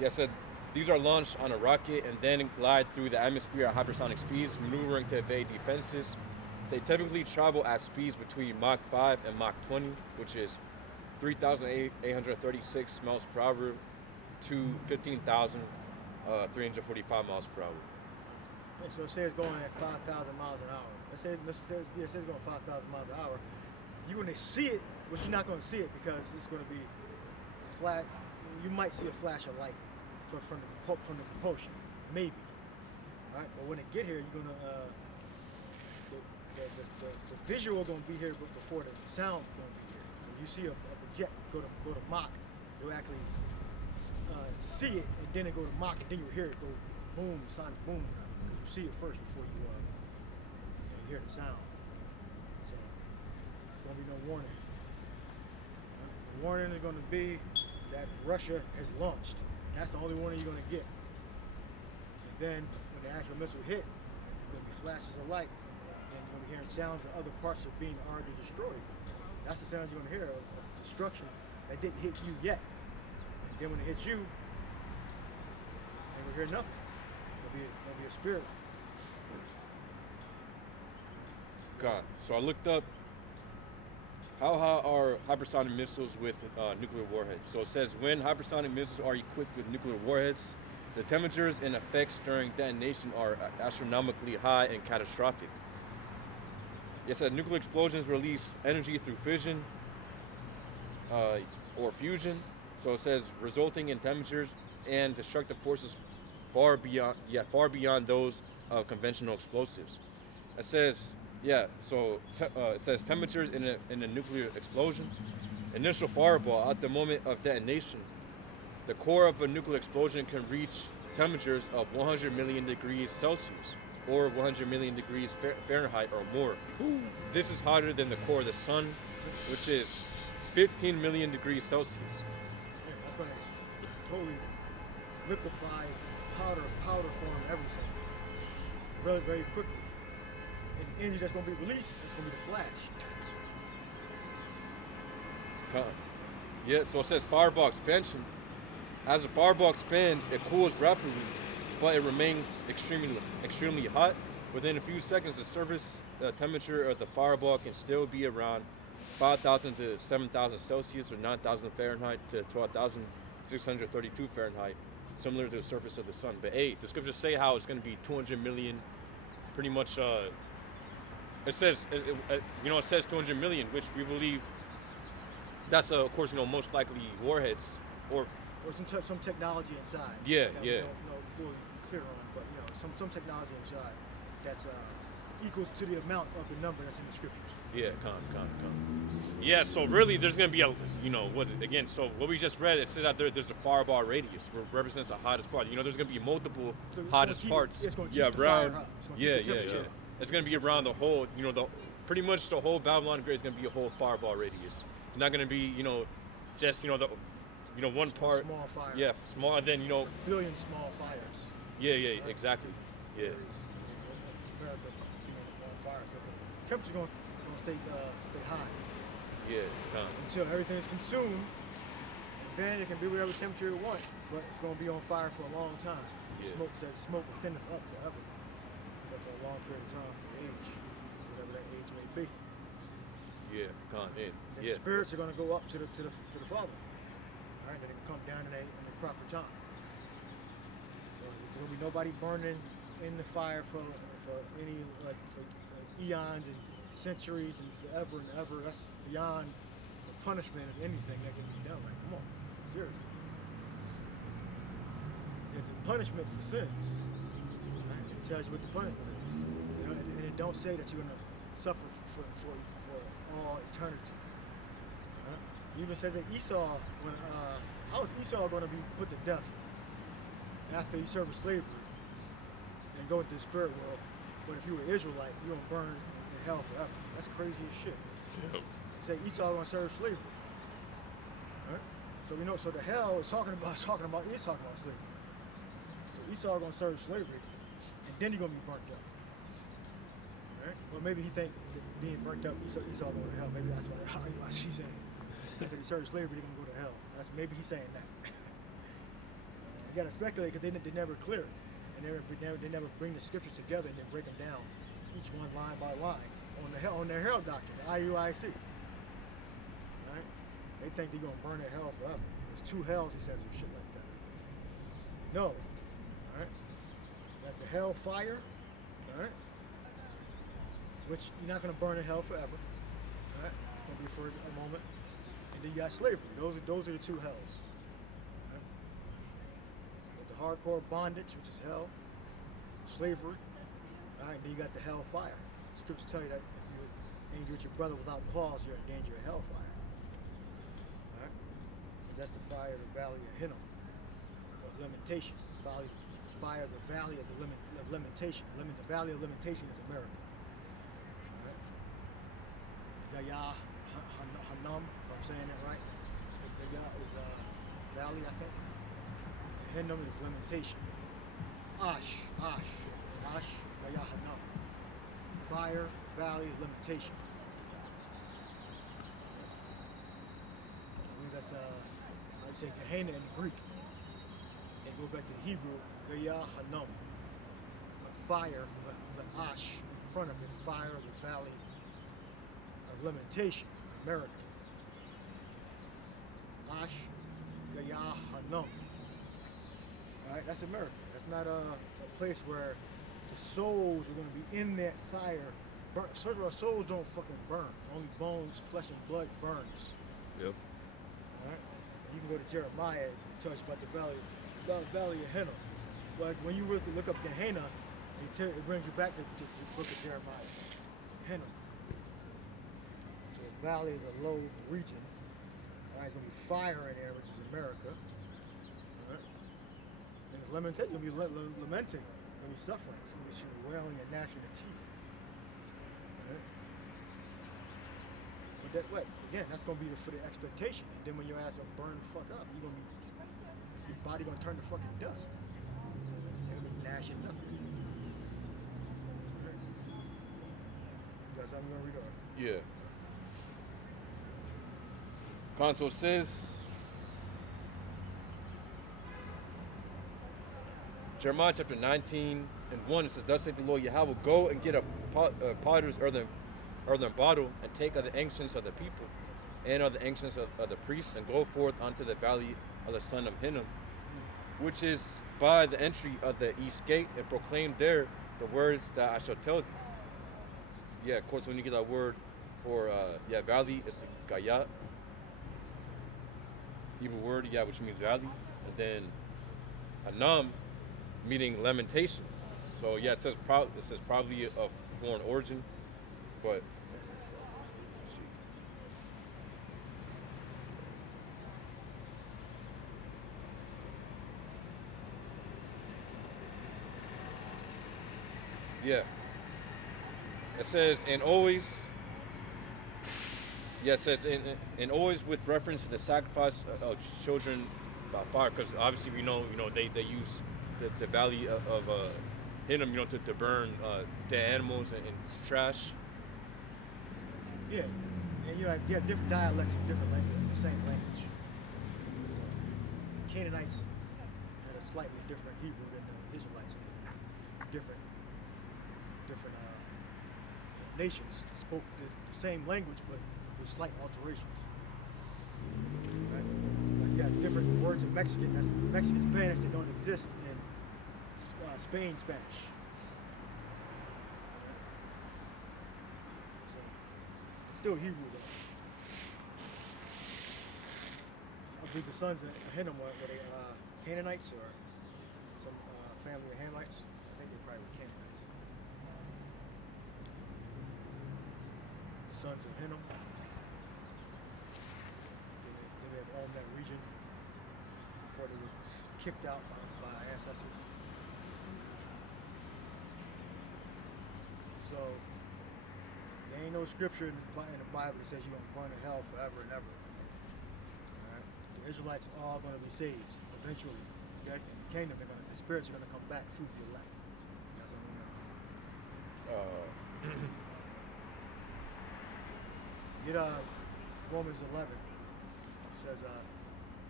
Yeah, it said these are launched on a rocket and then glide through the atmosphere at hypersonic speeds, maneuvering to evade defenses. They typically travel at speeds between Mach 5 and Mach 20, which is 3,836 miles per hour to 15,345 miles per hour. And so it says going at 5,000 miles an hour. It says going 5,000 miles an hour. You're going to see it, but you're not going to see it because it's going to be flat. You might see a flash of light from the propulsion, maybe. All right, but when it get here, you're going to the visual going to be here, but before the sound going to be here. When you see a jet go to Mach, you'll actually see it, and then it go to Mach, and then you'll hear it go boom, sonic boom, because you see it first before you hear the sound. So there's going to be no warning. The warning is going to be that Russia has launched. That's the only warning you're going to get. And then when the actual missile hit, there's going to be flashes of light. And you're going to be hearing sounds of other parts of being already destroyed. That's the sounds you're going to hear of destruction that didn't hit you yet. And then when it hits you, you will hear nothing. There'll be a spirit. God. So I looked up how high are hypersonic missiles with nuclear warheads. So it says when hypersonic missiles are equipped with nuclear warheads, the temperatures and effects during detonation are astronomically high and catastrophic. It said nuclear explosions release energy through fission or fusion. So it says resulting in temperatures and destructive forces far beyond those of conventional explosives. It says, it says temperatures in a nuclear explosion. Initial fireball at the moment of detonation. The core of a nuclear explosion can reach temperatures of 100 million degrees Celsius or 100 million degrees Fahrenheit or more. This is hotter than the core of the sun, which is 15 million degrees Celsius. Yeah, that's going to totally liquefy powder form everything very, very quickly. And the energy that's going to be released is going to be the flash. Yeah, so it says fireball expansion. As the fireball expands, it cools rapidly, but it remains extremely hot. Within a few seconds, the surface temperature of the fireball can still be around 5,000 to 7,000 Celsius or 9,000 Fahrenheit to 12,632 Fahrenheit, similar to the surface of the sun. But hey, the scriptures say how it's going to be 200 million, pretty much. It says, it says 200 million, which we believe that's, of course, most likely warheads or some technology inside. Yeah, that yeah. We don't know fully clear on, but some technology inside that's equals to the amount of the number that's in the scriptures. Yeah, come. Yeah, so really there's going to be so what we just read, it says that there's a fireball radius, where represents the hottest part. There's going to be multiple hottest parts. It's going to keep the fire up. It's going to be around the whole, pretty much the whole Babylon Great is going to be a whole fireball radius. It's not going to be, just, one part. Small fire. Yeah, small, and then, a billion small fires. Yeah, exactly. Yeah. America, on fire. So the temperature's going to stay high. Yeah, until everything is consumed. Then it can be whatever temperature you want, but it's going to be on fire for a long time. Yeah. Smoke will send it up forever. But for a long period of time, for age, whatever that age may be. Yeah, Then the spirits are going to go up to the Father. All right, then they can come down in a proper time. So there's going to be nobody burning in the fire for any for eons and centuries and forever and ever. That's beyond the punishment of anything that can be done. Like, come on. seriously. There's a punishment for sins. Right? It tells you what the punishment is. You know, and it don't say that you're gonna suffer for all eternity. Right? It even says that Esau, how is Esau going to be put to death after he served slavery and go into the spirit world? But if you were Israelite, you're gonna burn in hell forever. That's crazy as shit. Yep. Say Esau gonna serve slavery. Right? So we know. So the hell is talking about slavery. So Esau gonna serve slavery, and then he's gonna be burnt up. Right? Well, maybe he think that being burnt up, Esau going to hell. Maybe that's why she's saying. After he served slavery, they're gonna go to hell. Maybe he's saying that. You gotta speculate because they never clear it, and they never bring the scriptures together and then break them down, each one line by line on their hell doctrine, the IUIC. Right? They think they're gonna burn in hell forever. There's two hells, he says, or shit like that. No. All right. That's the hell fire. All right. Which you're not gonna burn in hell forever. All right. Gonna be for a moment. And then you got slavery. Those are the two hells. Right? But the hardcore bondage, which is hell, slavery. All right. And then you got the hell fire. Scriptures tell you that if you anger with your brother without cause, you're in danger of hellfire. All right? And that's the fire of the valley of Hinnom, of limitation. The fire of the valley of limitation. The valley of limitation is America. All right? Gaya Hanam, if I'm saying it right. Gaya is valley, I think. And Hinnom is limitation. Ash, Gaya Hanam. Fire, valley, limitation. I believe that's I'd say Gehenna in the Greek. And go back to the Hebrew, Gaya Hanam. But fire, the Ash in front of it, fire of the valley of limitation, America. Ash, Gaya Hanam. Alright, that's America. That's not a place where the souls are going to be in that fire. First of all, souls don't fucking burn. Only bones, flesh, and blood burns. Yep. Alright? You can go to Jeremiah, it tells you about the valley of Hinnom. But when you look up Gehenna, it brings you back to the book of Jeremiah. Hinnom. So the valley is a low region. Alright, there's going to be fire in there, which is America. Alright? And it's lamentation. You're going to be lamenting. You're going to be suffering. You're going to be wailing and gnashing your teeth. Alright? But that, what? Again, that's going to be for the expectation. And then when your ass will burn the fuck up, you're going to be, your body going to turn to fucking dust. You're going to be gnashing nothing. Alright? You got something you're going to read on? Yeah. Console says, Jeremiah chapter 19 and 1, it says, Thus saith the Lord Yahweh, go and get a potter's earthen bottle, and take of the ancients of the people, and of the ancients of the priests, and go forth unto the valley of the son of Hinnom, which is by the entry of the east gate, and proclaim there the words that I shall tell thee. Yeah, of course, when you get that word for valley, it's Gaya. Hebrew word, which means valley, and then Anam, meaning lamentation. So it says probably of foreign origin, but let's see. Yeah. It says, and always. Yeah, it says, and always with reference to the sacrifice of children by fire, because obviously we know they use the valley of Hinnom, to burn dead animals and trash. Yeah, and you have different dialects of different languages, the same language. So Canaanites had a slightly different Hebrew than the Israelites. Different nations spoke the same language, but with slight alterations. Right? Like you have different words in Mexican. That's Mexican Spanish that don't exist in Spain Spanish. So it's still Hebrew though. believe the sons of Hinnom were they Canaanites or some family of Hamites. I think they probably were Canaanites. Sons of Hinnom. They may have owned that region before they were kicked out by ancestors. So there ain't no scripture in the Bible that says you're gonna burn in hell forever and ever. All right? The Israelites are all gonna be saved eventually. Okay? In the kingdom, the spirits are gonna come back through the elect. That's what we know. Get Romans 11. It says,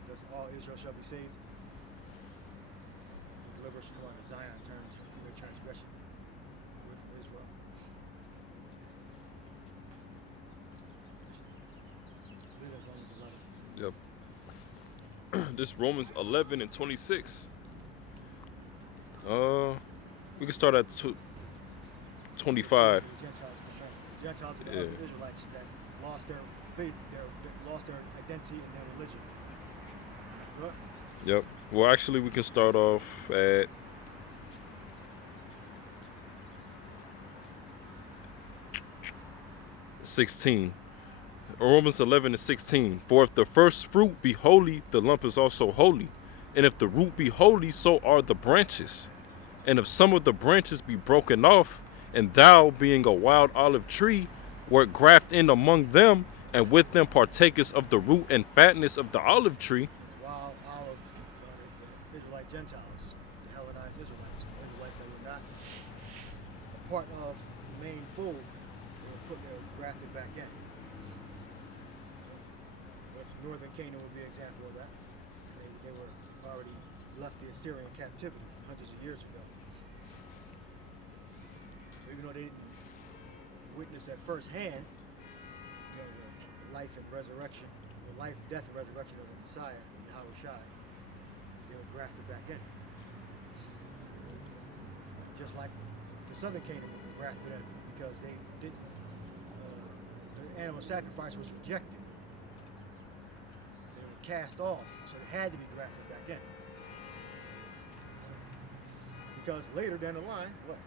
"Does all Israel shall be saved? Deliver us from under Zion, turn to their transgression with Israel." I believe that's Romans 11. Yep. This Romans 11 and 26. We can start at 25. The Gentiles are the other Israelites that lost their faith, lost their identity and their religion. Good? Yep. Well, actually, we can start off at 16. Romans 11 and 16. For if the first fruit be holy, the lump is also holy. And if the root be holy, so are the branches. And if some of the branches be broken off, and thou, being a wild olive tree, wert grafted in among them, and with them partakest of the root and fatness of the olive tree. Wild olive, the Israelite Gentiles, the Hellenized Israelites that were not a part of the main fold, they were grafted back in. Northern Canaan would be an example of that. They were already left the Assyrian captivity hundreds of years ago. So even though they didn't witness at first hand, the life and resurrection, the life, death, and resurrection of the Messiah, Yahushua, they were grafted back in. Just like the Southern Kingdom were grafted in because they didn't. The animal sacrifice was rejected. Cast off, so they had to be grafted back in. Because later down the line, what?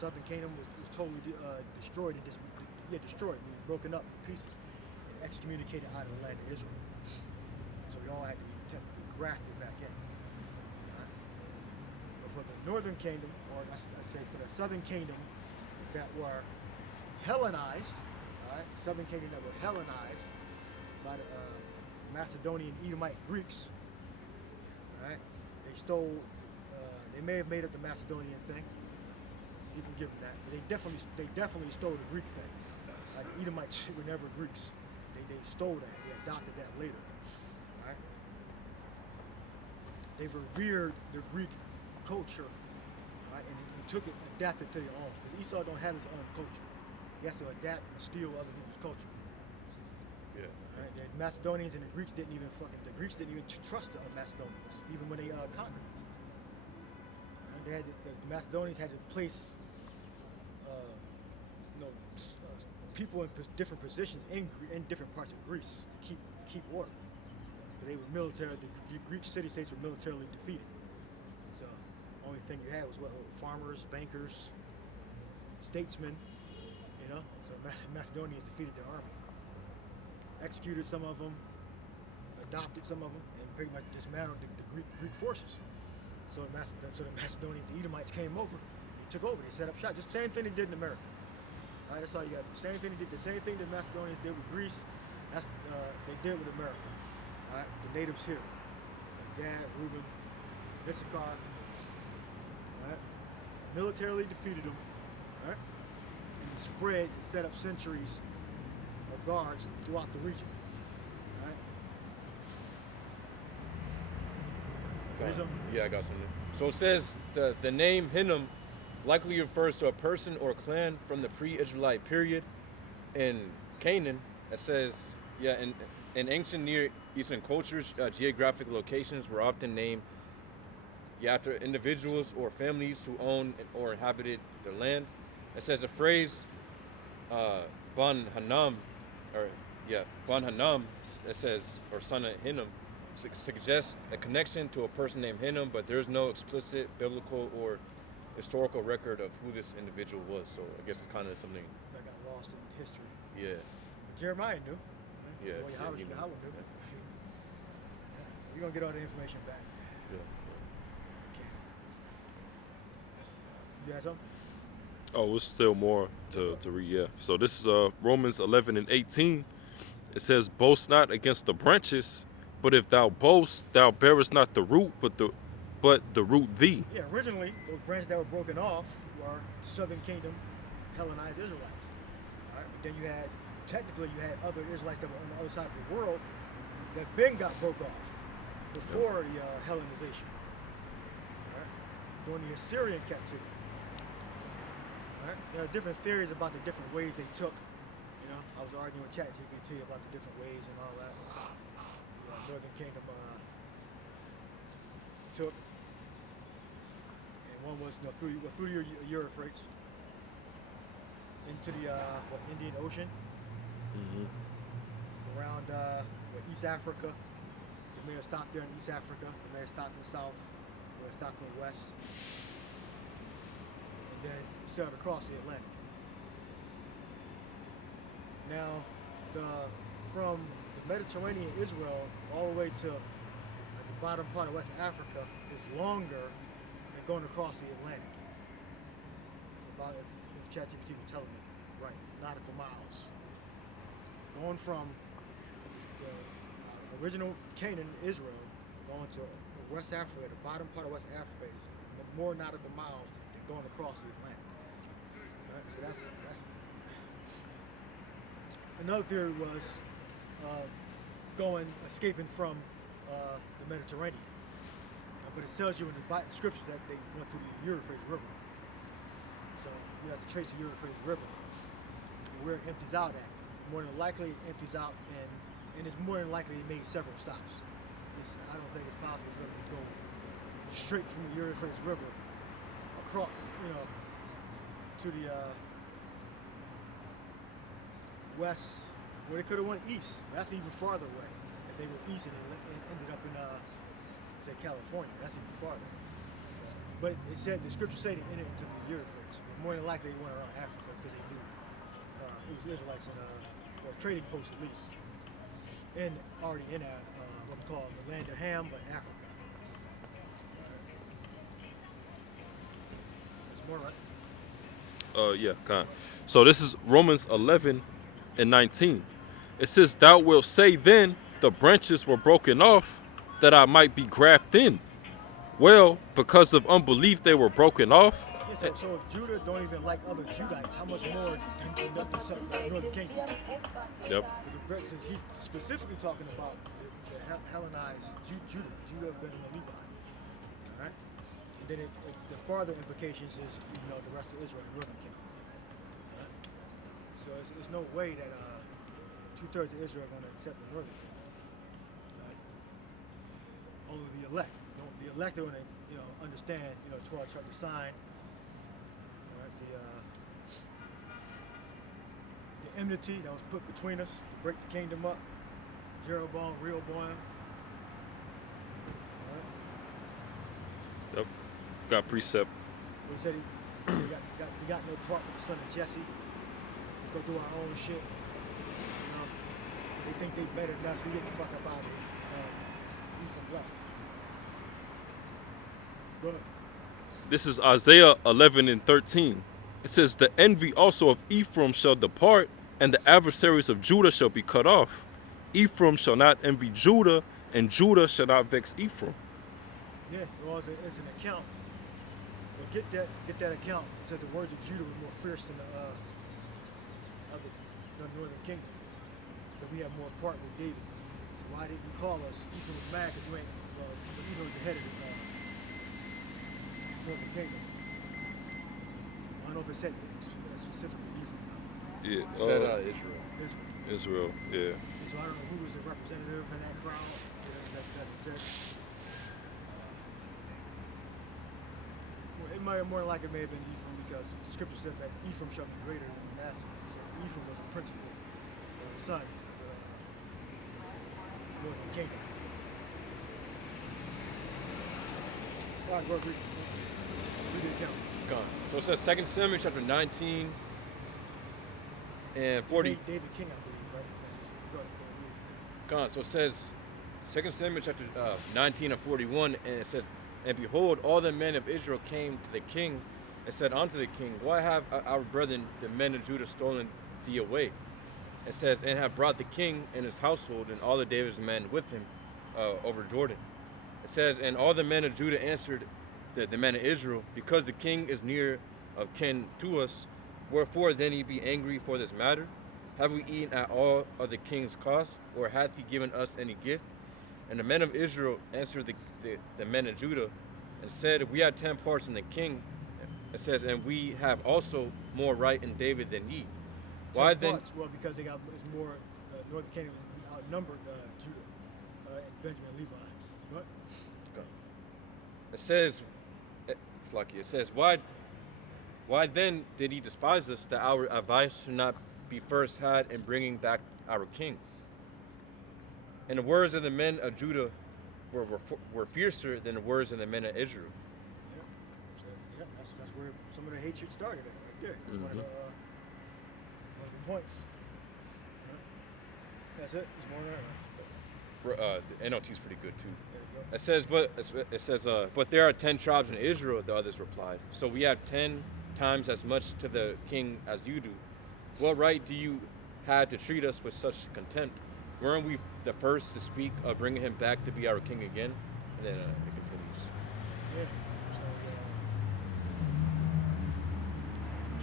Southern Kingdom was totally destroyed and destroyed, broken up in pieces, and excommunicated out of the land of Israel. So we all had to be grafted back in. Right? But for the Northern Kingdom, or I say for the Southern Kingdom that were Hellenized, right? Southern Kingdom that were Hellenized by the Macedonian Edomite Greeks, right? They stole. They may have made up the Macedonian thing. You can give them that. But they definitely stole the Greek thing. Like the Edomites were never Greeks. They stole that. They adopted that later, right? They revered their Greek culture, right? And took it, adapted to their own. Because Esau don't have his own culture. He has to adapt and steal other people's culture. Yeah. Right? The Macedonians and the Greeks didn't even trust the Macedonians, even when they conquered. Right? The Macedonians had to place, people in different positions in different parts of Greece to keep order. But they were military. The Greek city-states were militarily defeated. So, the only thing you had was farmers, bankers, statesmen. So Macedonians defeated their army. Executed some of them, adopted some of them, and pretty much dismantled the Greek forces. So the Macedonian, the Edomites came over, they took over, they set up shop. Just the same thing they did in America. All right, that's all you got. The same thing the Macedonians did with Greece, they did with America. All right, the natives here, Gad, Reuben, Issachar, all right, militarily defeated them, all right, and spread and set up centuries of guards throughout the region. Right? Yeah, I got something. So it says the name Hinnom likely refers to a person or clan from the pre-Israelite period. In Canaan, it says, in ancient Near Eastern cultures, geographic locations were often named after individuals or families who owned or inhabited the land. It says the phrase Ban Hanam, or Yeah, Ban Hanam, it says, or son of Hinnom, suggests a connection to a person named Hinnom, but there's no explicit biblical or historical record of who this individual was. So I guess it's kind of something. That got lost in history. Yeah. But Jeremiah knew. Right? Yeah. Well, yeah, Yahweh he knew. knew. Yeah. You're gonna get all the information back. Yeah. Okay. You got something? Oh, there's still more to read. Yeah. So this is Romans 11 and 18. It says, "Boast not against the branches, but if thou boast, thou bearest not the root, but the root thee." Yeah, originally those branches that were broken off were Southern Kingdom Hellenized Israelites. All right, but then you had other Israelites that were on the other side of the world that then got broke off before the Hellenization. All right, during the Assyrian captivity. All right, there are different theories about the different ways they took. You know, I was arguing with ChatGPT about the different ways and all that. The Northern Kingdom took, and one was through the Euphrates into the Indian Ocean, Mm-hmm. around East Africa. They may have stopped there in East Africa. They may have stopped in the South. They may have stopped in the West, and then sailed across the Atlantic. Now, from the Mediterranean Israel all the way to the bottom part of West Africa is longer than going across the Atlantic. If ChatGPT would tell me, right, nautical miles. Going from the original Canaan, Israel, going to West Africa, the bottom part of West Africa is more nautical miles than going across the Atlantic. Right? So that's another theory was escaping from the Mediterranean. But it tells you in the scriptures that they went through the Euphrates River. So you have to trace the Euphrates River and where it empties out at. More than likely it empties out and it's more than likely it made several stops. I don't think it's possible for them to go straight from the Euphrates River across, to the west, where they could have went east. That's even farther away. If they were east and ended up in, say, California, that's even farther. But it said, the scripture said they entered into the Euphrates. More than likely they went around Africa because they knew it was Israelites in or trading posts at least, and already in what we call the land of Ham, but Africa. There's more, right? Yeah, kind. So this is Romans 11 and 19. It says, "Thou wilt say then, the branches were broken off, that I might be grafted in. Well, because of unbelief they were broken off." Yeah, so if Judah don't even like other Judites, how much more do the Northern Kingdom? Yep. So he's specifically talking about the Hellenized Judah. Judah being a Levite. All right? And then the farther implications is, the rest of Israel, the Northern Kingdom. All right? So there's no way that 2/3 of Israel are going to accept the Northern Kingdom. Right? Only the elect. The elect are going to, understand, Torah chapter sign. The enmity that was put between us to break the kingdom up. Jeroboam, Rehoboam. Yep. Got precept. He said we got no part with the son of Jesse. Let's go do our own shit. They think they better than us. We get the fuck up out of here. Ephraim left. Go ahead. This is Isaiah 11 and 13. It says, "The envy also of Ephraim shall depart, and the adversaries of Judah shall be cut off. Ephraim shall not envy Judah, and Judah shall not vex Ephraim." Yeah, well, it's an account. But get that account. It says the words of Judah were more fierce than the Northern Kingdom. So we have more part with David. So why didn't you call us? Ephraim was mad because you ain't. Ephraim was the head of the Northern Kingdom. I don't know if it said specifically Ephraim. Yeah. It said Israel. Israel. Yeah. So I don't know who was the representative in that crowd that said. Well, it might have more like it may have been Ephraim because the scripture says that Ephraim shall be greater than Manasseh. So Ephraim was the principal son, the northern kingdom. All right, go ahead, read the account. Gone. So it says 2 Samuel chapter 19 and 40. David King, I believe, right? Go ahead, read. Gone. So it says 2 Samuel chapter 19 and 41, and it says, "And behold, all the men of Israel came to the king and said unto the king, Why have our brethren, the men of Judah, stolen thee away? It says, and have brought the king and his household and all the David's men with him over Jordan. It says, and all the men of Judah answered the men of Israel, because the king is near of kin to us, wherefore then he be angry for this matter? Have we eaten at all of the king's cost, or hath he given us any gift? And the men of Israel answered the men of Judah, and said, We have 10 parts in the king. It says, and we have also more right in David than ye. Why then? Well, because they got it's more northern kingdom outnumbered Judah and Benjamin and Levi. What? It says, Lucky. It says, why then did he despise us, that our advice should not be first had in bringing back our king? And the words of the men of Judah were fiercer than the words of the men of Israel. Yeah. So, yeah, that's where some of the hatred started at, right there. That's one of the points. That's it. There's more there. The NLT is pretty good too. There you go. It says, but there are 10 tribes in Israel. The others replied. So we have 10 times as much to the king as you do. What right do you have to treat us with such contempt? Weren't we the first to speak of bringing him back to be our king again? And then it continues. Yeah. So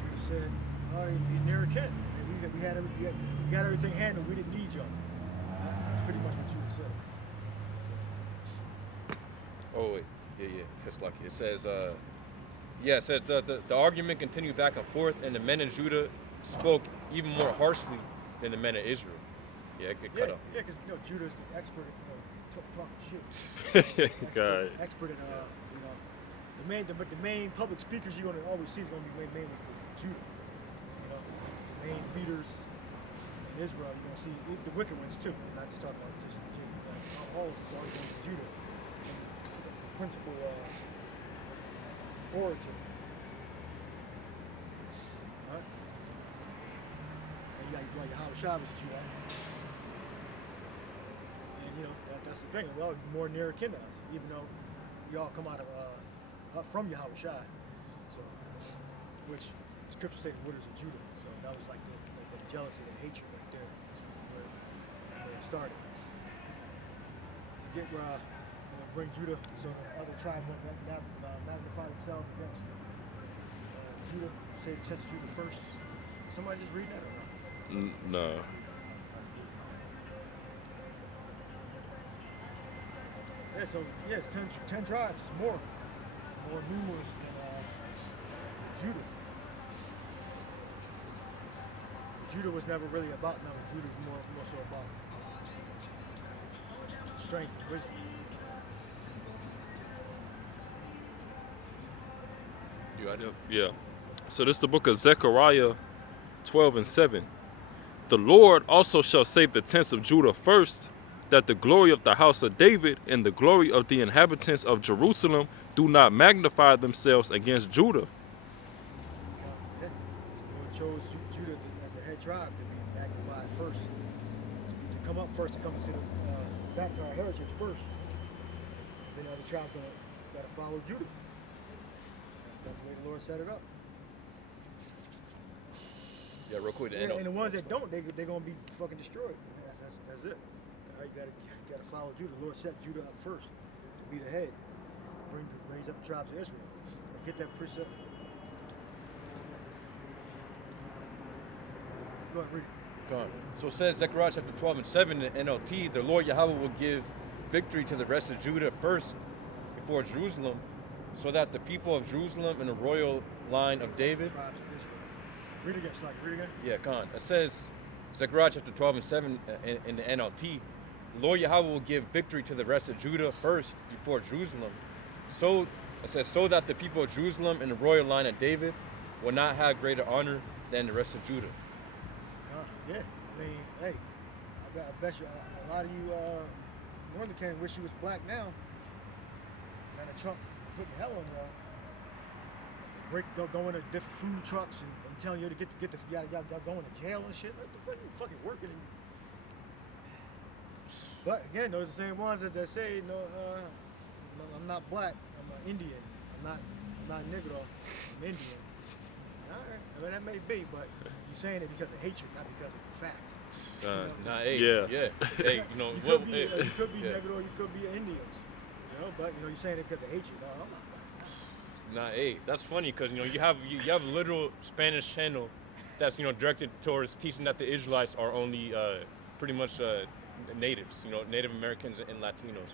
Judah said, "Oh, he's near kin. We got everything handled. We didn't need y'all." That's pretty much what Judah said. Oh wait, yeah, it's lucky. It says, it says the argument continued back and forth, and the men of Judah spoke even more harshly than the men of Israel. Yeah, it cut off. Yeah, because Judah's the expert at talking shit. Expert at the main public speakers you're gonna always see is gonna be mainly Judah. The main leaders in Israel, you're gonna see the wicked ones too. Not just talking about just all of it's always going to Judah. Principal orator. Right? And you got Yahushua was a Judah. And that's the thing. Well, more near kin to us, even though we all come out of from Yahushua. So, which Scripture stated waters of Judah. So that was like the jealousy and hatred right there. That's where it started. You get where bring Judah, so the other tribes won't magnify themselves against Judah. Say the test Judah first. Somebody just read that or not? No. Yeah, so it's 10 tribes. It's more numerous than Judah. Judah was never really about numbers. Judah was more so about strength and wisdom. Yeah. So this is the book of Zechariah 12:7. The Lord also shall save the tents of Judah first, that the glory of the house of David and the glory of the inhabitants of Jerusalem do not magnify themselves against Judah. Yeah. So the Lord chose Judah as a head tribe to be magnified first, to come up first, to come into the back to our heritage first. Then other tribes got to follow Judah. That's the way the Lord set it up. Yeah, real quick. Yeah, and the ones that don't, they're gonna be fucking destroyed. That's it. All right, you gotta follow Judah. The Lord set Judah up first to be the head, raise up the tribes of Israel. Get that precept. Go ahead, read it. Go on. So it says Zechariah chapter 12:7 in NLT, the Lord Yahweh will give victory to the rest of Judah first before Jerusalem, so that the people of Jerusalem and the royal line of David. Tribes of Israel. Read again, Slide. Read again. Yeah, come on. It says Zechariah chapter 12:7 in the NLT, the Lord Yahweh will give victory to the rest of Judah first before Jerusalem. So it says, so that the people of Jerusalem and the royal line of David will not have greater honor than the rest of Judah. Yeah, I mean, hey, I bet you a lot of you Northern Canada wish he was black now. And Trump putting hell on y'all. Going to different food trucks and telling you to get the y'all going to jail and shit. What the fuck you fucking working? But again, those are the same ones that say, no, I'm not black. I'm an Indian. I'm not Negro. I'm Indian. All right. I mean, that may be, but you're saying it because of hatred, not because of the fact. Yeah. Hey, you know, you could be Negro, you could be Indians. You know, but you're saying it because of hatred. No, I'm not black. Hey, that's funny because you have a literal Spanish channel that's directed towards teaching that the Israelites are only pretty much natives, Native Americans and Latinos.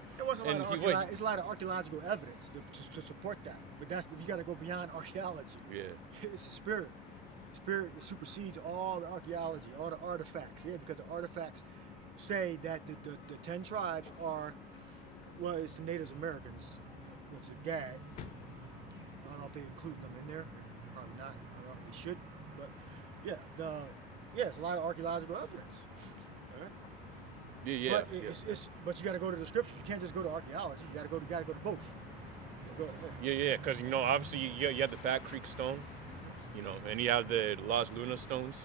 It's a lot of archaeological evidence to support that, but you got to go beyond archaeology. Yeah, it's the spirit. Spirit supersedes all the archaeology, all the artifacts. Yeah, because the artifacts say that the 10 tribes it's the Native Americans. It's a Gad. I don't know if they include them in there. Probably not. I don't know if they should. But it's a lot of archaeological evidence. All right? Yeah. But you got to go to the scriptures. You can't just go to archaeology. You got to go to both. Yeah. Because obviously you have the Back Creek Stone, and you have the Las Lunas stones.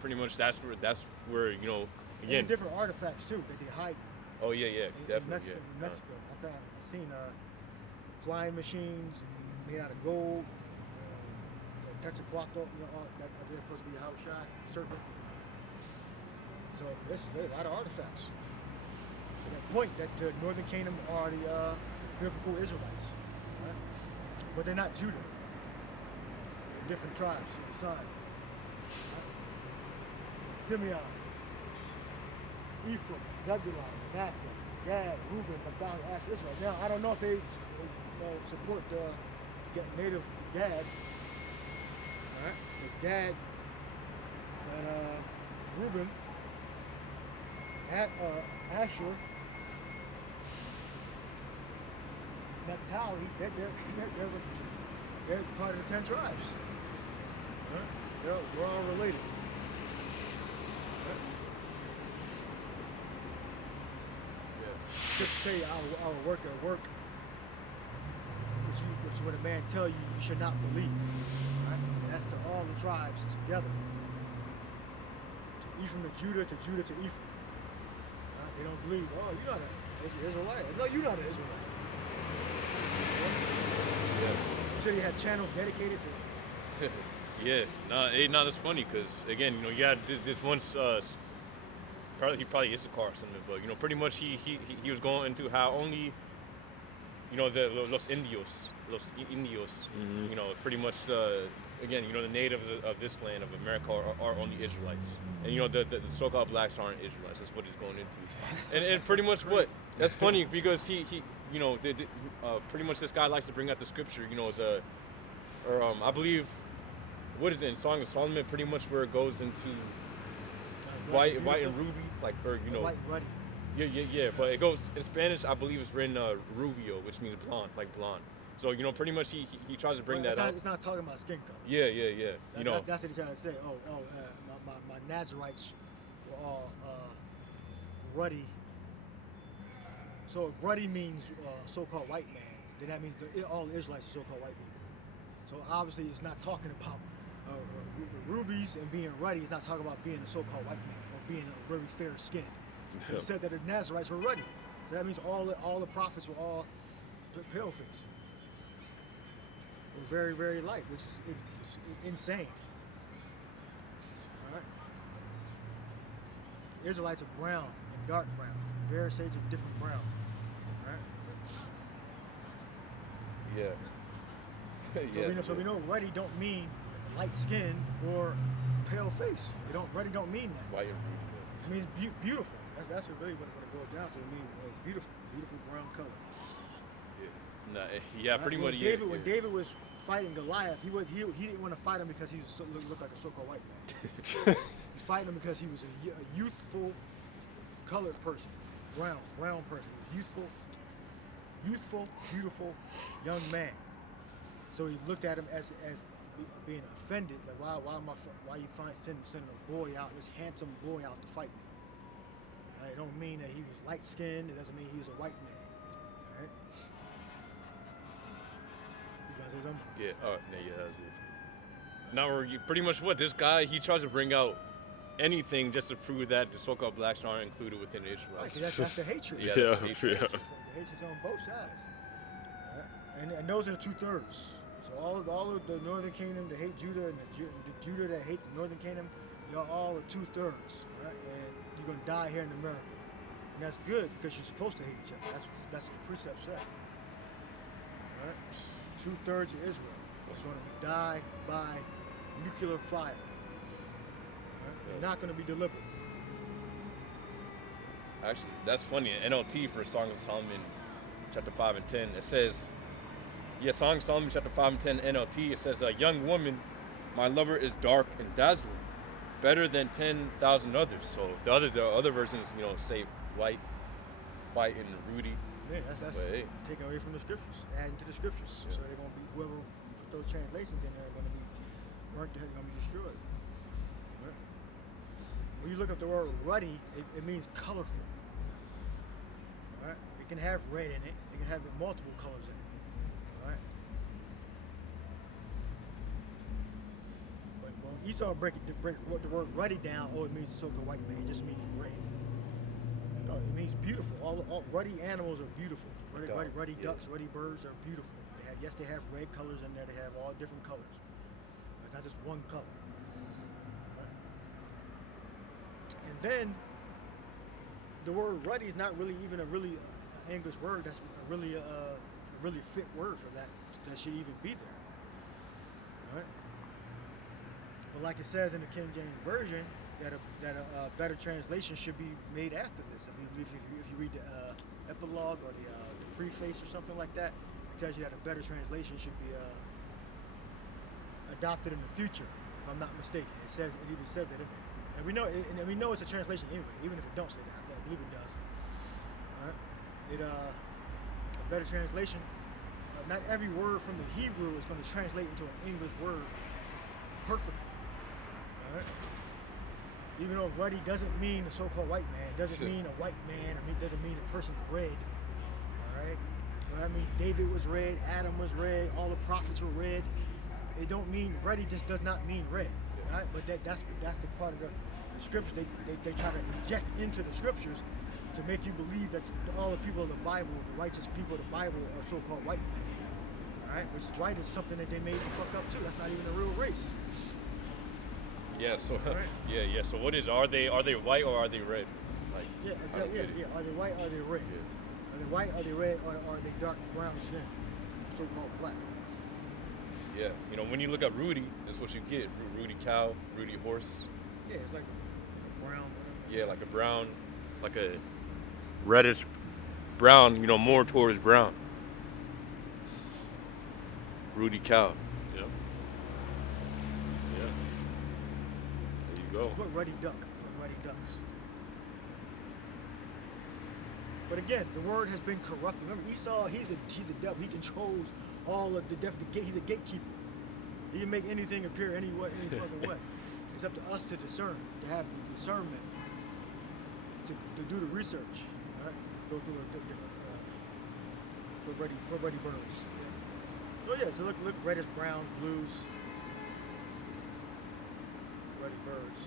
Pretty much that's where again. And different artifacts too that they hide. Oh yeah, definitely. In Mexico, I've seen flying machines made out of gold. Texaquato, that they're supposed to be a house shot serpent. So there's a lot of artifacts. So that point that the Northern Kingdom are the biblical Israelites, right? But they're not Judah. They're different tribes on the side. Right? Simeon, Ephraim, Zebulun, Manasseh, Gad, Reuben, Naphtali, Asher, Israel. Now I don't know if they support the native Gad. All right, the Gad and Reuben, Asher, Naphtali, they're part of the 10 tribes. Right? We're all related. Right? Yeah. Just say our work at work, which when a man tell you, you should not believe. Right? That's to all the tribes together. To Ephraim to Judah, to Judah to Ephraim. Right? They don't believe, oh, you're not an Israelite. No, you're not an Israelite. Yeah. You said you had channels dedicated to it. Yeah, no, that's funny because again, you had this once, probably Issachar or something, but pretty much he was going into how only, the Los Indios, mm-hmm. Pretty much again, the natives of this land of America are only Israelites, and the so-called blacks aren't Israelites. That's what he's going into, and pretty much that's funny because he pretty much this guy likes to bring out the scripture, I believe. What is it in Song of Solomon? Pretty much where it goes into white and ruby, White and ruddy. Yeah. But it goes in Spanish. I believe it's written rubio, which means blonde, like blonde. So pretty much he tries to bring that out. It's not talking about skin color. Yeah. That's what he's trying to say. My Nazarites were all ruddy. So if ruddy means so-called white man, then that means all Israelites are so-called white people. So obviously it's not talking about rubies and being ruddy. It's not talking about being a so-called white man or being a very fair skin. Yeah. He said that the Nazarites were ruddy. So that means all the prophets were all pale face. Were very, very light, which is insane. All right. Israelites are brown and dark brown. Various shades of different brown. All right. Yeah. So we know ruddy don't mean light skin or pale face. Ruddy don't mean that. White and It means beautiful. That's really what it goes down to. It means beautiful brown color. Yeah, pretty much. When David was fighting Goliath, he didn't want to fight him because he looked like a so-called white man. He fighting him because he was a youthful, colored person, brown person. He was youthful, beautiful young man. So he looked at him as being offended, like why you sending a boy out, this handsome boy out to fight me? It don't mean that he was light skinned. It doesn't mean he was a white man. All right. You gonna say something? Yeah. Yeah. That's it. Now pretty much what this guy he tries to bring out anything just to prove that the so-called blacks aren't included within the Israelites. Right, that's the hatred. Yeah, Yeah, that's the hatred. yeah. The hatred's on both sides. Right? And those are 2/3. So all of the northern kingdom that hate Judah and the Judah that hate the northern kingdom, y'all all are 2/3. Right? And you're gonna die here in America. And that's good because you're supposed to hate each other. That's what the precept said. Right? 2/3 of Israel is gonna die by nuclear fire. Right? They're not gonna be delivered. Actually, that's funny. NLT for Song of Solomon, chapter 5 and 10. It says, yeah, Song of Solomon, chapter 5 and 10, NLT. It says, a young woman, my lover is dark and dazzling, better than 10,000 others. So the other versions, say white and ruddy. Yeah, that's But, hey. taken away from the scriptures, adding to the scriptures. Yeah. So they're gonna be whoever put those translations in there are gonna be burnt to hell, gonna be destroyed. Right? When you look up the word ruddy, it means colorful. Right? It can have red in it. It can have multiple colors in it. Right? But when Esau break what the word ruddy down, it means so-called white man. It just means red. No, it means beautiful. All ruddy animals are beautiful. Ruddy ducks, ruddy birds are beautiful. They have red colors in there. They have all different colors. It's not just one color. Right? And then the word ruddy is not really even a really English word. That's a really fit word for that should even be there. Right? But like it says in the King James Version, that a better translation should be made after this. If you read the epilogue or the preface or something like that, it tells you that a better translation should be adopted in the future. If I'm not mistaken, it even says that in there. And we know it's a translation anyway, even if it don't say that. I believe it does. All right? A better translation. Not every word from the Hebrew is going to translate into an English word perfectly. All right? Even though ruddy doesn't mean a so-called white man, it doesn't mean a white man, it doesn't mean a person's red. All right? So that means David was red, Adam was red, all the prophets were red. It don't mean ruddy just does not mean red. Right? But that's the part of the scriptures they try to inject into the scriptures to make you believe that all the people of the Bible, the righteous people of the Bible, are so-called white men. All right? Which white is something that they made the fuck up too. That's not even a real race. Yeah. So Right. yeah. So what is? Are they white or are they red? Like, Yeah, I don't get it. yeah. Are they white? Are they red? Yeah. Are they white? Are they red? Or are they dark brown skin? So-called black. Yeah. When you look at Rudy, that's what you get. Rudy cow, Rudy horse. Yeah, it's like a brown. Whatever. Yeah, like a brown, like a reddish brown. More towards brown. Rudy cow. Yeah. Yeah. There you go. Put ruddy duck. Put ruddy ducks. But again, the word has been corrupted. Remember, Esau, he's a devil. He controls all of the devil. He's a gatekeeper. He can make anything appear any fucking way. It's up to us to discern, to have the discernment, to do the research. Right? Go through the different put ready birds. Yeah. So look, reddish, browns, blues, ruddy birds.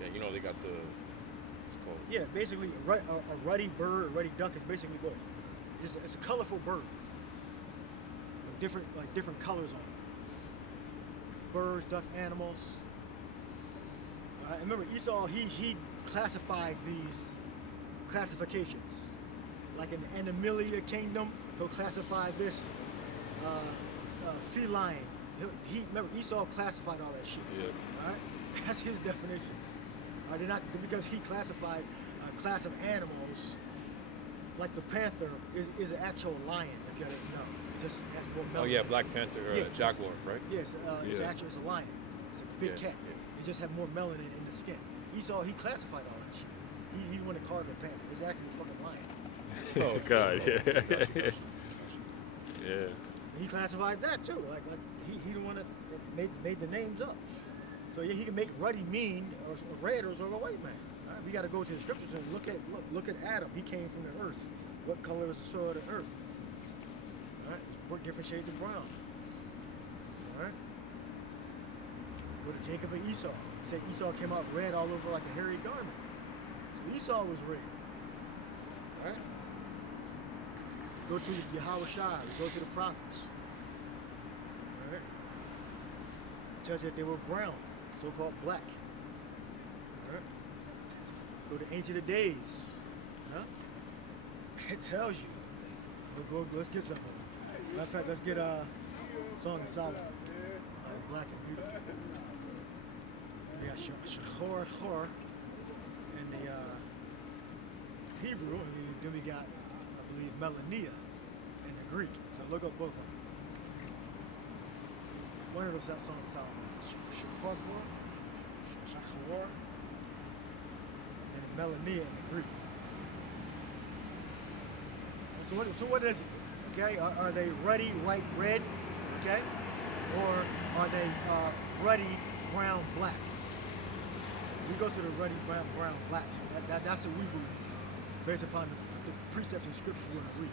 Yeah, they got the. What's it called? Yeah, basically a ruddy bird, a ruddy duck is basically what? It's a colorful bird with different colors on it. Birds, duck, animals. I remember Esau. He classifies these classifications. Like in the Animalia kingdom, he'll classify this feline. Remember Esau classified all that shit. Yeah. Right? That's his definitions. They're not because he classified a class of animals. Like the panther is an actual lion, if you didn't know. It just has more melanin. Oh yeah, Black Panther or Yeah, Jaguar, right? Yes, it's Yeah. actually it's a lion. It's a big Yeah, cat. It just had more melanin in the skin. Esau, he classified all that shit. He didn't want to call it a panther. It's actually a fucking lion. Oh God. Yeah. Yeah. He classified that too. Like he didn't want to made the names up. So yeah, he can make ruddy mean or red or a white man. All right? We got to go to the scriptures and look at Adam. He came from the earth. What color is the soil of the earth? All right? Different shades of brown. All right? Go to Jacob and Esau. It said Esau came out red all over like a hairy garment. So Esau was red. All right? Go to Yahweh Shai. Go to the prophets. All right? It tells you that they were brown, so-called black. All right? Go to Ancient of Days. Huh? It tells you. Let's get something. Matter of fact, let's get Song of Solomon. Black and beautiful. We got Shachor in the Hebrew, and then we got, I believe, Melania in the Greek. So look up both of them. One of those Song of Solomon. Shachor and Melania in the Greek. So what is it? Okay, are they ruddy, white, red? Okay, or are they ruddy, brown, black? We go to the ruddy, brown, black. That's what we believe, based upon the precepts and scriptures we're going to read.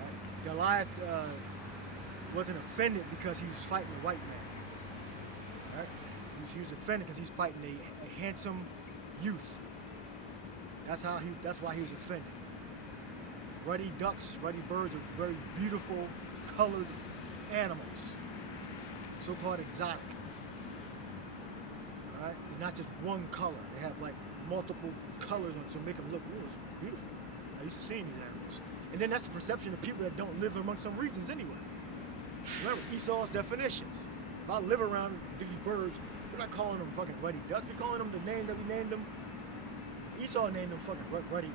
Right? Goliath wasn't offended because he was fighting a white man. Right? He was offended because he's fighting a handsome youth. That's why he was offended. Ruddy ducks, ruddy birds are very beautiful, colored animals, so-called exotic. Right? They're not just one color. They have like multiple colors on it to make them look beautiful. I used to see these animals. And then that's the perception of people that don't live among some regions anyway. Remember, Esau's definitions. If I live around these birds, we're not calling them fucking ruddy ducks. We're calling them the name that we named them. Esau named them fucking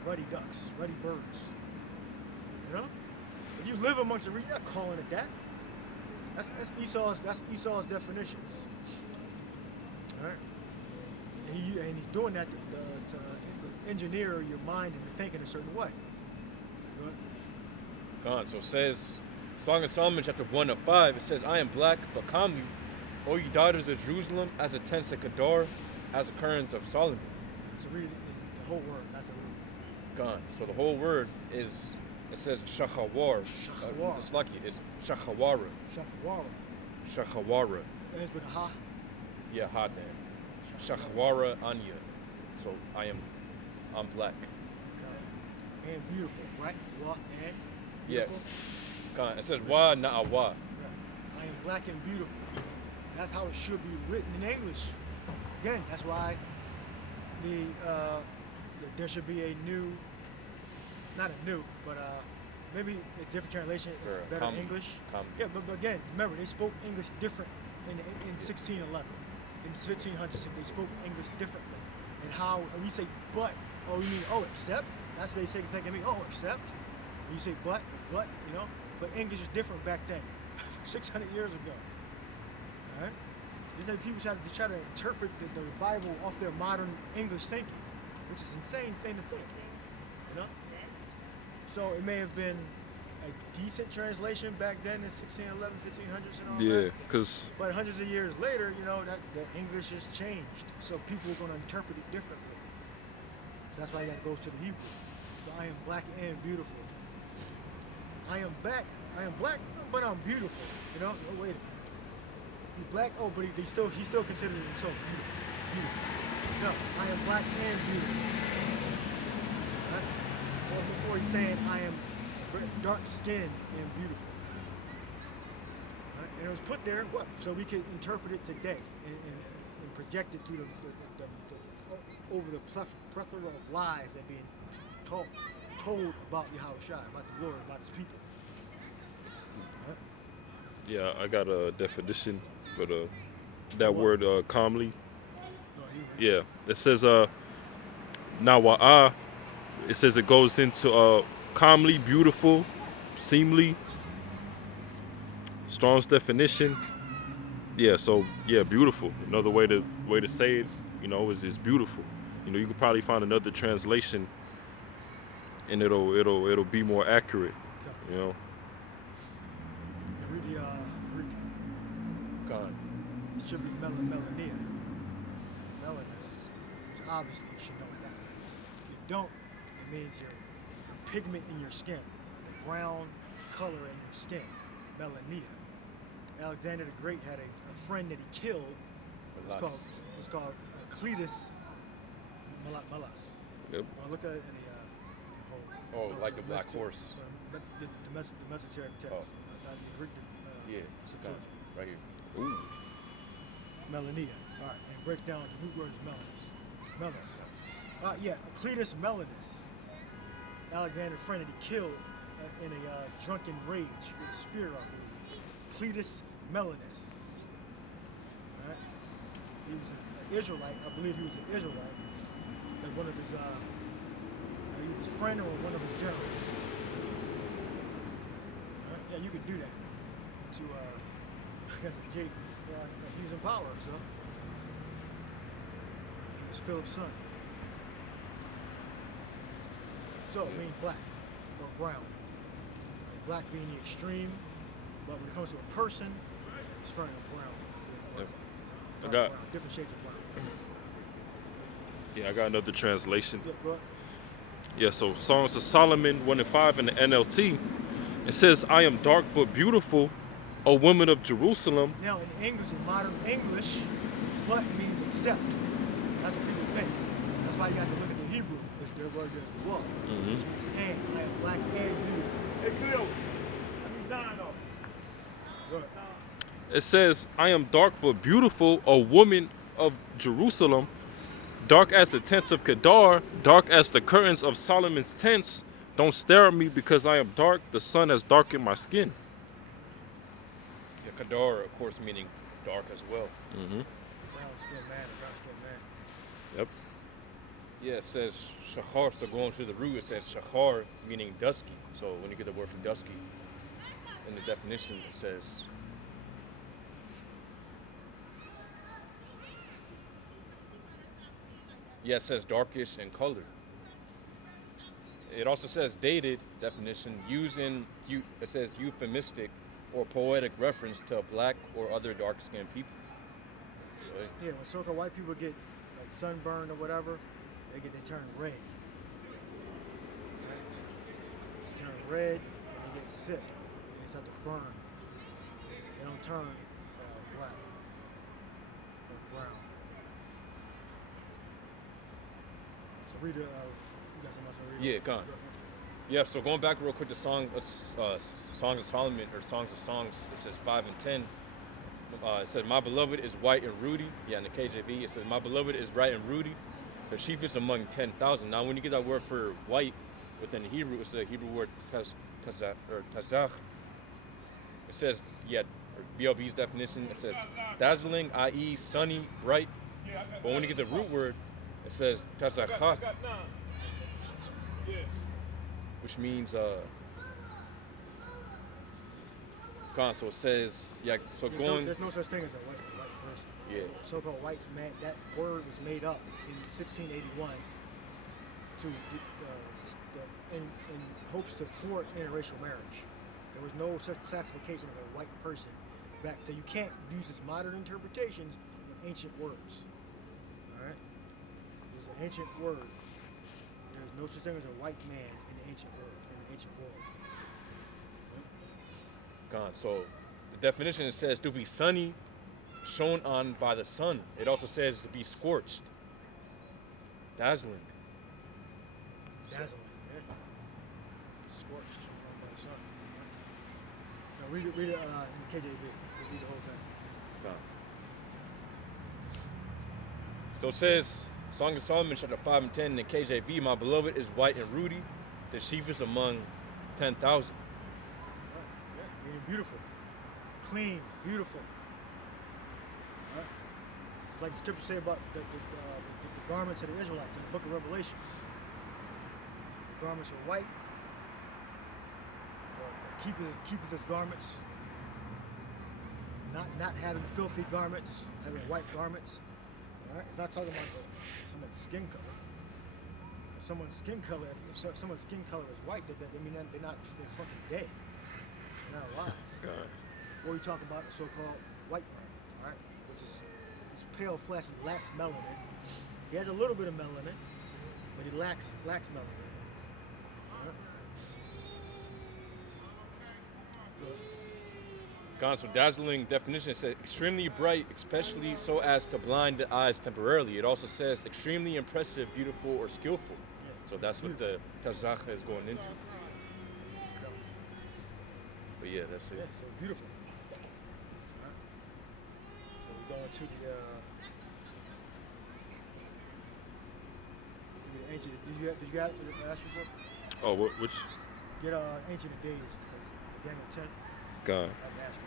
ruddy ducks, ruddy birds. You know? If you live amongst the region, you're not calling it that. That's Esau's definitions. All right? And he's doing that to engineer your mind into thinking a certain way. God, so it says, Song of Solomon chapter 1:5, it says, I am black, but come you, O ye daughters of Jerusalem, as a tents of Kedar, as a current of Solomon. So read the whole word, not the root. God, so the whole word is, it says Shachawar. Shachawar. It's lucky, it's Shachawara. Shachawara. Shachawara. It ends with a ha. Yeah, hot there. Shachawara Anya. So I'm black. Okay. And beautiful, right? Wa and beautiful. Yeah. God, it says wa, not a wa. Right. I am black and beautiful. That's how it should be written in English. Again, that's why there should be a new, not a new, but maybe a different translation. It's better English. Yeah, but again, remember they spoke English different in 1611. In 1500s, they spoke English differently. And how when you say but, oh you mean except? That's what they say thinking me, except. When you say but, you know. But English is different back then, 600 years ago. All right? It's like people try to interpret the Bible off their modern English thinking, which is an insane thing to think. You know? So it may have been a decent translation back then in 1611, 1500s and all that. Yeah, because... But hundreds of years later, you know, that the English has changed. So people are going to interpret it differently. So that's why that goes to the Hebrew. So I am black and beautiful. I am black, but I'm beautiful. You know? Oh, wait a minute. He's black, but he still considers himself beautiful. No, I am black and beautiful. Right? Or he's saying I am dark skinned and beautiful. Right? And it was put there, so we can interpret it today and project it through over the plethora of lies that are being told about Yahweh Shai, about the Lord, about his people. Right? Yeah, I got a definition for that word calmly. Yeah, it says nawa'a. It says it goes into calmly, beautiful, seemly. Strong's definition. Yeah, so yeah, beautiful. Another way to say it, you know, is beautiful. You know, you could probably find another translation, and it'll be more accurate. You know. Read the Greek. God. It should be melania. Melanus. obviously you should know what that means. If you don't, it means your pigment in your skin, the brown color in your skin, melanina. Alexander the Great had a friend that he killed. It's called Cletus Melas. Yep. Look at it in the whole. Oh, like the black horse. The Mesoteric text. Oh. Not the Greek. Yeah, Septuagint. right here. Ooh. Melanina. All right, and it breaks down the root word is melanus. Yeah, Cletus Melanus. Alexander's friend that he killed in a drunken rage with a spear, I believe. Cletus Melanus. All right? He was an Israelite. I believe he was an Israelite. Like one of his, either his friend or one of his generals. All right? Yeah, you could do that to, because of Jake. He was in power, so. He was Philip's son. So it means black or brown. Black being the extreme, but when it comes to a person, it's referring to brown. Yep. Brown, different shades of brown. Yeah, I got another translation. Yeah, bro. Yeah, so Songs of Solomon 1 and 5 in the NLT. It says, I am dark but beautiful, a woman of Jerusalem. Now in English, in modern English, what means accept. That's what people think. That's why you got to look at the Hebrew. It's their word is what. Which means and. I am black and beautiful. Hey, Cleo. He's down though. Go ahead. It says, I am dark but beautiful, a woman of Jerusalem. Dark as the tents of Kedar, dark as the curtains of Solomon's tents. Don't stare at me because I am dark. The sun has darkened my skin. Yeah, Kadar, of course, meaning dark as well. Mm-hmm. Brown skin man, brown skin man. Yep. Yeah, it says shachar. So going to the root, it says shachar, meaning dusky. So when you get the word from dusky, in the definition, it says. Yeah, it says darkish in color. It also says dated definition, using it says euphemistic or poetic reference to black or other dark-skinned people. So, Yeah, when so-called white people get like sunburned or whatever, they turn red. Right? They turn red and they get sick. And they start to burn. They don't turn black or brown. So read the. You got something else to read? Yeah, go on. Yeah, so going back real quick to Songs of Solomon or Songs of Songs, it says 5 and 10. It says, my beloved is white and ruddy. Yeah, in the KJV, it says, my beloved is bright and ruddy. The chiefest among 10,000. Now, when you get that word for white within the Hebrew, it's the Hebrew word tazach. It says, yeah, BLB's definition, it says dazzling, i.e. sunny, bright. But when you get the root word, it says tazachah, which means gone. So it says, yeah. So There's no such thing as a white person. Yeah. So-called white man. That word was made up in 1681 to in hopes to thwart interracial marriage. There was no such classification of a white person back then. You can't use its modern interpretations of ancient words. All right. It's an ancient word. There's no such thing as a white man in the ancient world. Gone. So the definition, it says to be sunny, shone on by the sun. It also says to be scorched, dazzling. Dazzling, yeah. Scorched, shone on by the sun. Now read it in the KJV. Read the whole thing. Gone. So it says, Song of Solomon, chapter 5 and 10 in the KJV, my beloved is white and ruddy, the chiefest among 10,000. Yeah, meaning beautiful, clean, beautiful. Right? It's like the scriptures say about the garments of the Israelites in the book of Revelation. The garments are white, keepeth his garments, not having filthy garments, having white garments. All right? It's not talking about someone's skin color. Someone's skin color, if someone's skin color is white, they're fucking dead. They're not alive. God. Or you talk about the so-called white man, all right, which is pale flesh and lacks melanin, He has a little bit of melanin, but he lacks melanin. All right. Gone. So dazzling definition says extremely bright, especially so as to blind the eyes temporarily. It also says extremely impressive, beautiful, or skillful. Yeah. So that's what the Tazacha is going into. But yeah, that's Yeah, it. so beautiful. All right. So we're going to the ancient. Did you ask you for? Oh, which? Get ancient of days, Daniel 10. God. I didn't ask you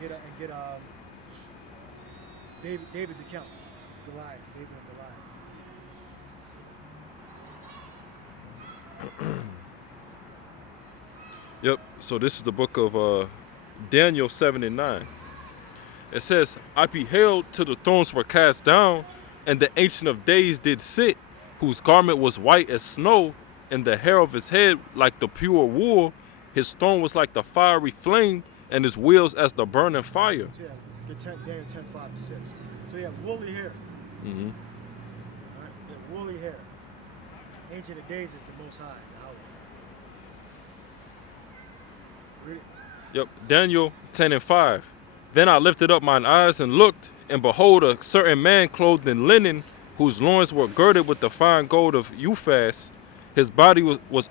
for. Get David's account. Delaware. David and Delaware. Yep. So this is the book of Daniel 7 and 9. It says, I beheld till the thrones were cast down, and the Ancient of Days did sit, whose garment was white as snow, and the hair of his head like the pure wool. His throne was like the fiery flame, and his wheels as the burning fire. So yeah, get Daniel 10, 5 to 6. So you have woolly hair. Mm-hmm. All right? You have woolly hair. Ancient of Days is the Most High, Yahweh. Read it. Yep, Daniel 10 and 5. Then I lifted up mine eyes and looked, and behold, a certain man clothed in linen, whose loins were girded with the fine gold of Uphaz. His body was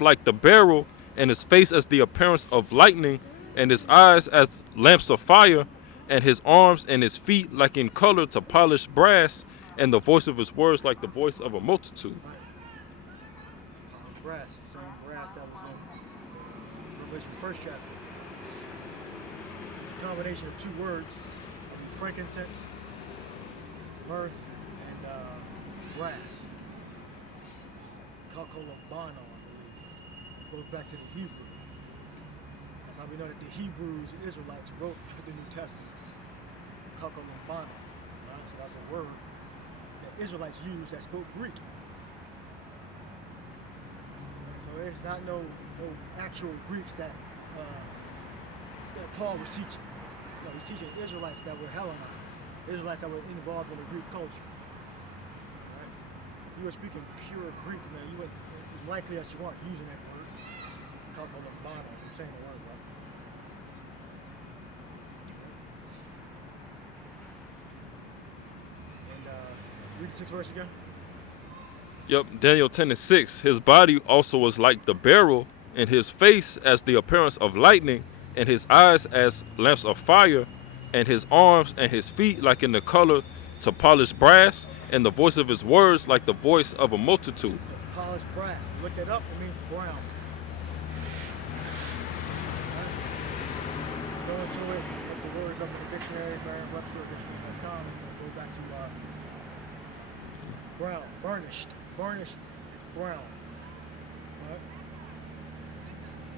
like the beryl, and his face as the appearance of lightning, and his eyes as lamps of fire, and his arms and his feet like in color to polished brass, and the voice of his words like the voice of a multitude. Right. Brass, the same brass that was in Revelation 1st chapter. It's a combination of two words, frankincense, myrrh, and brass. Kalkolobano, I believe. Goes back to the Hebrew. That's how we know that the Hebrews, the Israelites, wrote the New Testament. Kalkolobano. Right? So that's a word that Israelites used that spoke Greek. So it's not no actual Greeks that Paul was teaching. No, he's teaching Israelites that were Hellenized, Israelites that were involved in the Greek culture. Right? If you were speaking pure Greek, man, you would, it's likely that you weren't using that word. Kalkolobano, I'm saying the word right. And read the 6th verse again. Yep, Daniel 10 and 6. His body also was like the beryl, and his face as the appearance of lightning, and his eyes as lamps of fire, and his arms and his feet like in the color to polished brass, and the voice of his words like the voice of a multitude. Polished brass. Look that up, it means brown. Right. Go into it, look the words up in the dictionary, Merriam-Webster, dictionary.com, and go back to brown, burnished. Burnished is brown. Right?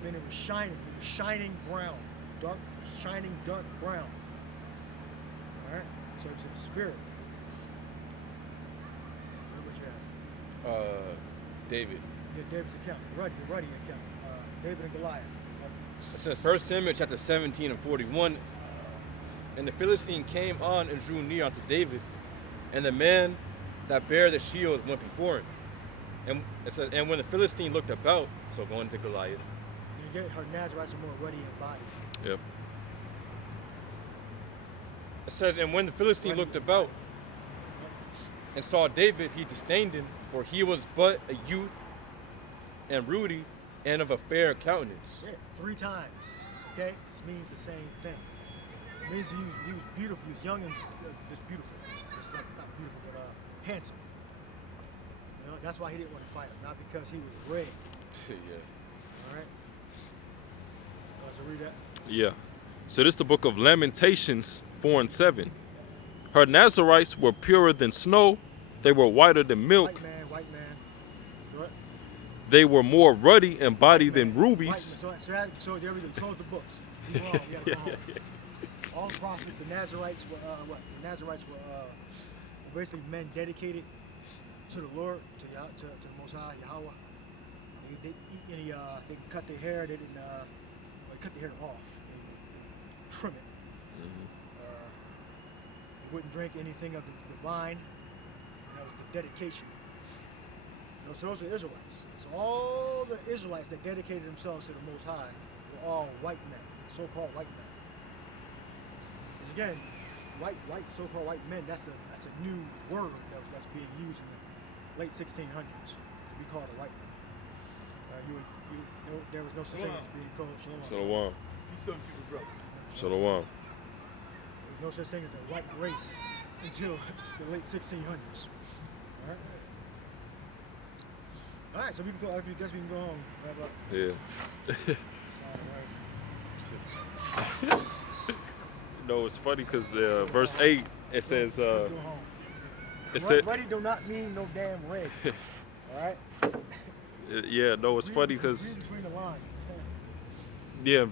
I mean, it was shining. It was shining brown. Dark, shining dark brown. Alright? So it's in the spirit. What you have? David. Yeah, David's account. The Ruddy account. David and Goliath. It says 1 Samuel chapter 17 and 41. And the Philistine came on and drew near unto David, and the man that bare the shield went before him. And it says, and when the Philistine looked about, so going to Goliath. You get her Nazarites are more ruddy in body. Yep. It says, and when the Philistine looked about and saw David, he disdained him, for he was but a youth and ruddy and of a fair countenance. Yeah, 3 times. Okay? This means the same thing. It means he was beautiful. He was young and just beautiful. Just like, not beautiful, but handsome. You know, that's why he didn't want to fight him. Not because he was red. Yeah. Alright? So read that. Yeah. So this is the book of Lamentations 4 and 7. Her Nazarites were purer than snow. They were whiter than milk. White man. What? They were more ruddy in body than rubies. So there we go. Close the books. You're wrong. You gotta go home. All the prophets, the Nazarites were what? The Nazarites were basically men dedicated to the Lord, to the Most High, Yahweh. They didn't eat any. They cut their hair. They didn't. They cut their hair off. They trim it. Mm-hmm. They wouldn't drink anything of the vine. That was the dedication. So those are Israelites. So all the Israelites that dedicated themselves to the Most High were all white men, so-called white men. Because again, so-called white men, that's a new word that's being used in the late 1600s to be called a white man. There was no such thing as being called Shalom. Shalom. Peace up to the brothers. Shalom. There's no such thing as a white race until the late 1600s. All right. All right, so we can go. I guess we can go home. Wrap up. Yeah. All right. No, it's funny because verse 8 it says. Let's go home. It said. Ready do not mean no damn red. All right. Yeah, no, it's funny because. Read between the lines. Yeah, in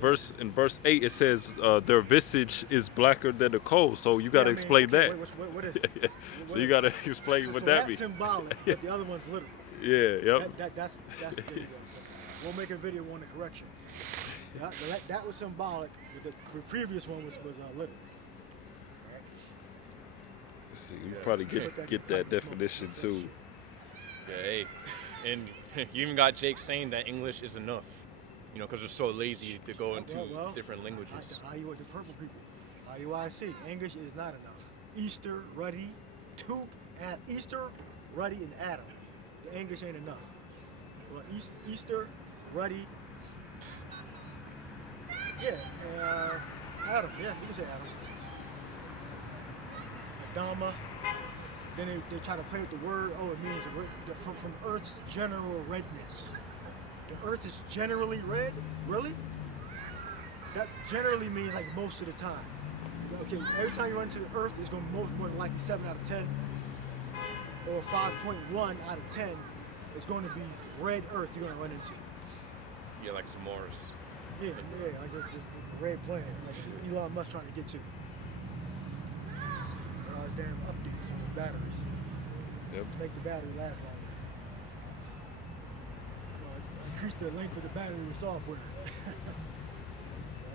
verse 8 it says their visage is blacker than the coal. So you got to explain that. What is it? So you got to explain what that means. That's symbolic, but the other one's literal. Yeah, yep. That's there you go. So we'll make a video on the correction. That was symbolic, but the previous one was literal. Let's see, you probably get that definition too. Yeah, hey. And you even got Jake saying that English is enough. You know, because they're so lazy to go into different languages. IUI, the purple people. IUIC. English is not enough. Easter, Ruddy, Easter, Ruddy, and Adam. The English ain't enough. Well, Easter, Ruddy, yeah, Adam. Yeah, you can say Adam. Adama. Then they try to play with the word. Oh, it means from Earth's general redness. The Earth is generally red? Really? That generally means like most of the time. Okay, every time you run into the Earth, it's going to be more than likely 7 out of 10 or 5.1 out of 10. It's going to be red Earth you're going to run into. Yeah, like some Mars. Yeah, like just red planet, like Elon Musk trying to get to. And all his damn updates on the batteries. Yep. Make the battery last longer. Increase the length of the battery with software.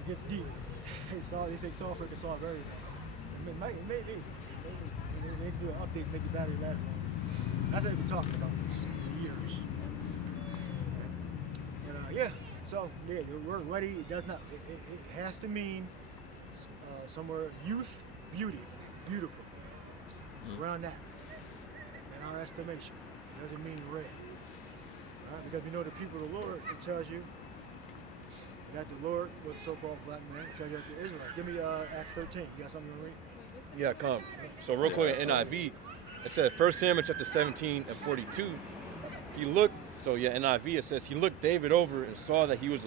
It gets deep. They say software can solve everything. Maybe. They can do an update and make the battery last longer. That's what they've been talking about for years. And yeah, so yeah, the word ready, it does not, it has to mean somewhere youth, beauty, beautiful. Around that, in our estimation. It doesn't mean red. Right? Because we know the people of the Lord, it tells you that the Lord was so-called black man. It tells you that the Israelite. Give me Acts 13. You got something to read? Yeah, come. So real quick in NIV, it said 1 Samuel chapter 17 and 42. He looked, so yeah, NIV it says he looked David over and saw that he was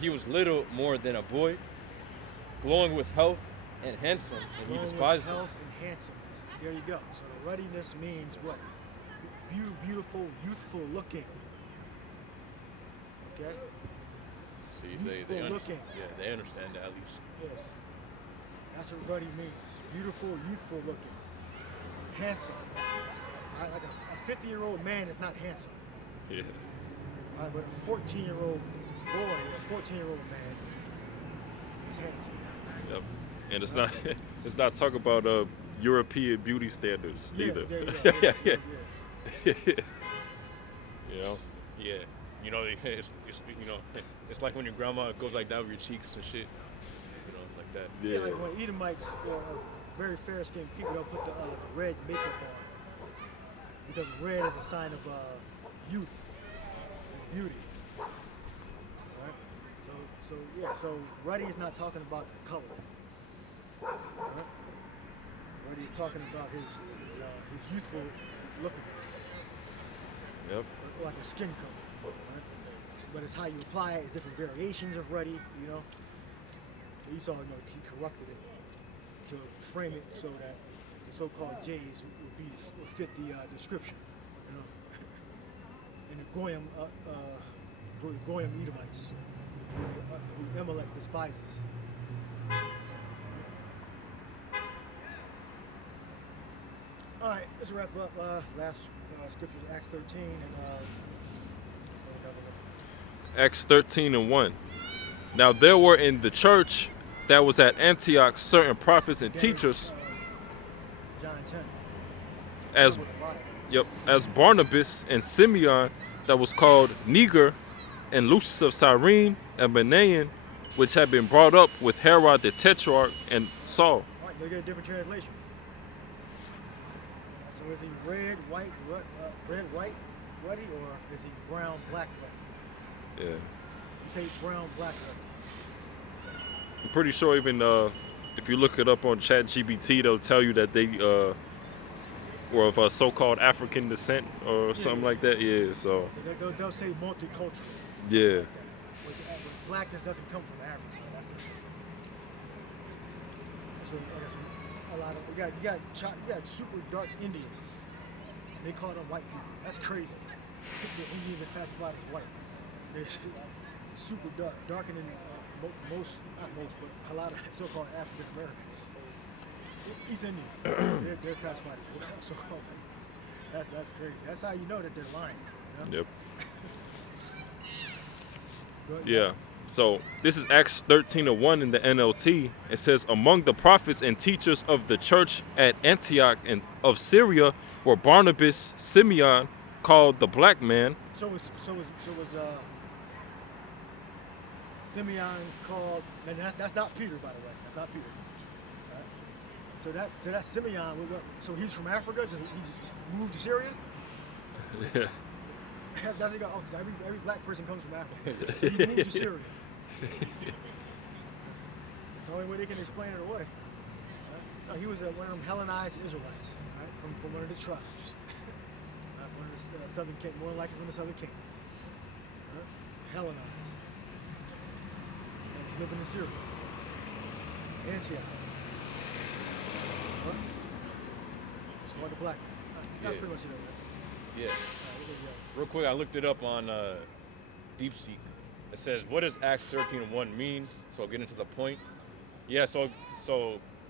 he was little more than a boy, glowing with health and handsome, and he despised him. Health and handsomeness. There you go. So the readiness means what? Beautiful, youthful looking. Okay? See, Youthful they looking. Yeah, they understand that at least. Yeah. That's what ruddy means. Beautiful, youthful looking. Handsome. Right? Like a 50-year-old man is not handsome. Yeah. Right? But a 14-year-old boy or a 14-year-old man is handsome. Yep. And it's not talking about European beauty standards either. Yeah. You know? Yeah. You know, it's you know, it's like when your grandma goes like that with your cheeks and shit. You know, like that. Yeah, like when Edomites or very fair-skinned people don't put the red makeup on. Because red is a sign of youth and beauty. Right? So ruddy is not talking about the color. Right? Ruddy is talking about his youthful lookingness. Yep. Like a skin color. Right? But it's how you apply it. It's different variations of ruddy, you know. Esau, you know, he corrupted it to frame it so that the so-called J's would fit the description, you know. And the Goyim Edomites, who Amalek despises. All right, let's wrap up. Last scriptures, Acts 13 and Acts 13 and 1. Now there were in the church that was at Antioch certain prophets and teachers. John 10. as yep, as Barnabas and Simeon, that was called Niger, and Lucius of Cyrene and Manaen, which had been brought up with Herod the Tetrarch and Saul. All right, they get a different translation. So is he red, white, ruddy, or is he brown, black, ruddy? Yeah, You say brown, black, ruddy. I'm pretty sure even if you look it up on ChatGPT, they'll tell you that they were of a so-called African descent or something like that. Yeah, so They'll say multicultural. yeah. But blackness doesn't come from Africa. That's what I guess a lot of you got super dark Indians. And they call them white people. That's crazy. The Indians are classified as white. They're super dark, darker than most, not most, but a lot of so-called African Americans. East Indians, they're classified as so-called. That's crazy. That's how you know that they're lying. You know? Yep. Yeah. So this is Acts 13:1 in the NLT. It says, among the prophets and teachers of the church at Antioch and of Syria were Barnabas, Simeon, called the Black Man. So was Simeon called? And that's not Peter, by the way. That's not Peter. Right? So that's Simeon. So he's from Africa. He just moved to Syria. Yeah. That's he got. Oh, 'cause every black person comes from Africa. So he moved to Syria. It's the only way they can explain it away. Right? No, he was one of them Hellenized Israelites, right? From one of the tribes. One of the southern kingdom, more likely from the southern kingdom. Right? Hellenized. And living in Syria. Antioch. Right? So what the black man. That's Yeah. pretty much it, right? Yeah. Real quick, I looked it up on DeepSeek. It says, what does Acts 13:1 mean? So I'll get into the point. Yeah, so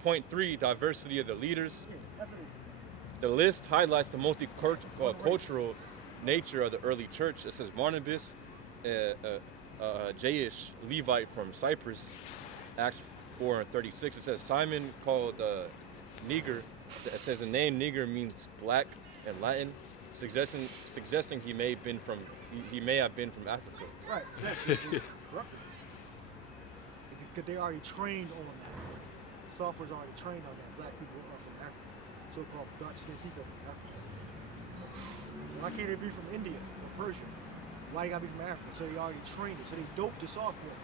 point 3, diversity of the leaders. The list highlights the multicultural nature of the early church. It says Barnabas, Jayish, Levite from Cyprus, Acts 4:36. It says Simon called Niger. It says the name Niger means black in Latin, suggesting he may have been from Africa. Right. Because they already trained on that. Software's already trained on that. Black people are from Africa, so-called dark-skinned people from Africa. Why can't they be from India or Persia? Why they gotta be from Africa? So they already trained it. So they doped the software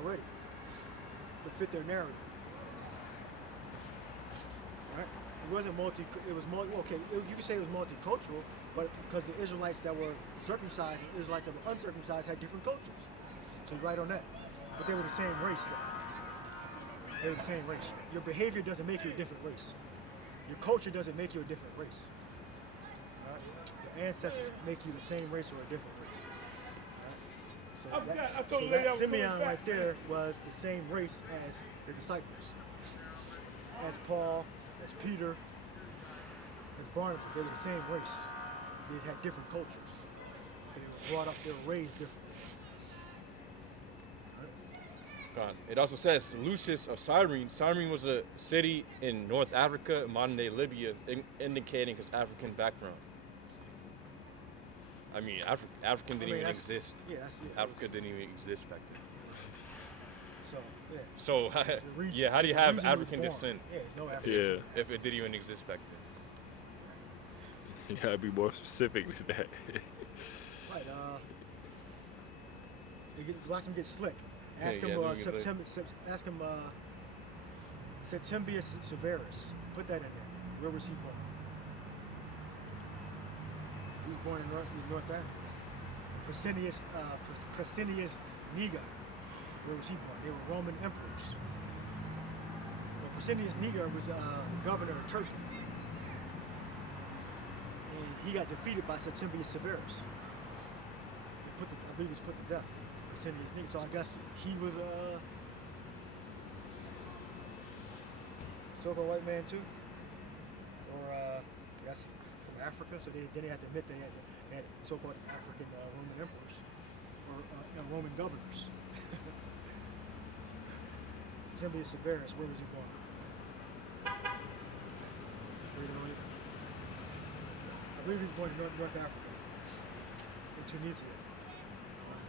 already to fit their narrative. Right? It wasn't you could say it was multicultural, but because the Israelites that were circumcised and Israelites that were uncircumcised had different cultures. So you're right on that. But they were the same race though. They were the same race. Your behavior doesn't make you a different race. Your culture doesn't make you a different race. Right? Your ancestors make you the same race or a different race. Right? So that Simeon right there was the same race as the disciples. As Paul, as Peter, as Barnabas, they were the same race. They just had different cultures. They were brought up, they were raised differently. It also says Lucius of Cyrene. Cyrene was a city in North Africa, modern-day Libya, indicating his African background. I mean, African didn't even exist. Yeah, Africa didn't even exist back then. So, yeah. So, The region- yeah, how do you the have region was African born. descent Yeah, no African. Yeah. if it didn't even exist back then? You gotta be more specific than that. Right. Watch him get slick. Ask Yeah, him. let me get Ask him. Septimius Severus. Put that in there. Where was he born? He was born in North Africa. Praesinius Niger. Where was he born? They were Roman emperors. Well, Praesinius Niger was governor of Turkey. And he got defeated by Septimius Severus. I believe he was put to death. Praesinius Niger. So I guess he was a so-called white man too, or I guess from Africa. So then they had to admit they had so-called African Roman emperors or Roman governors. Septimius Severus, where was he born? believe he's born in North Africa, in Tunisia. If I'm not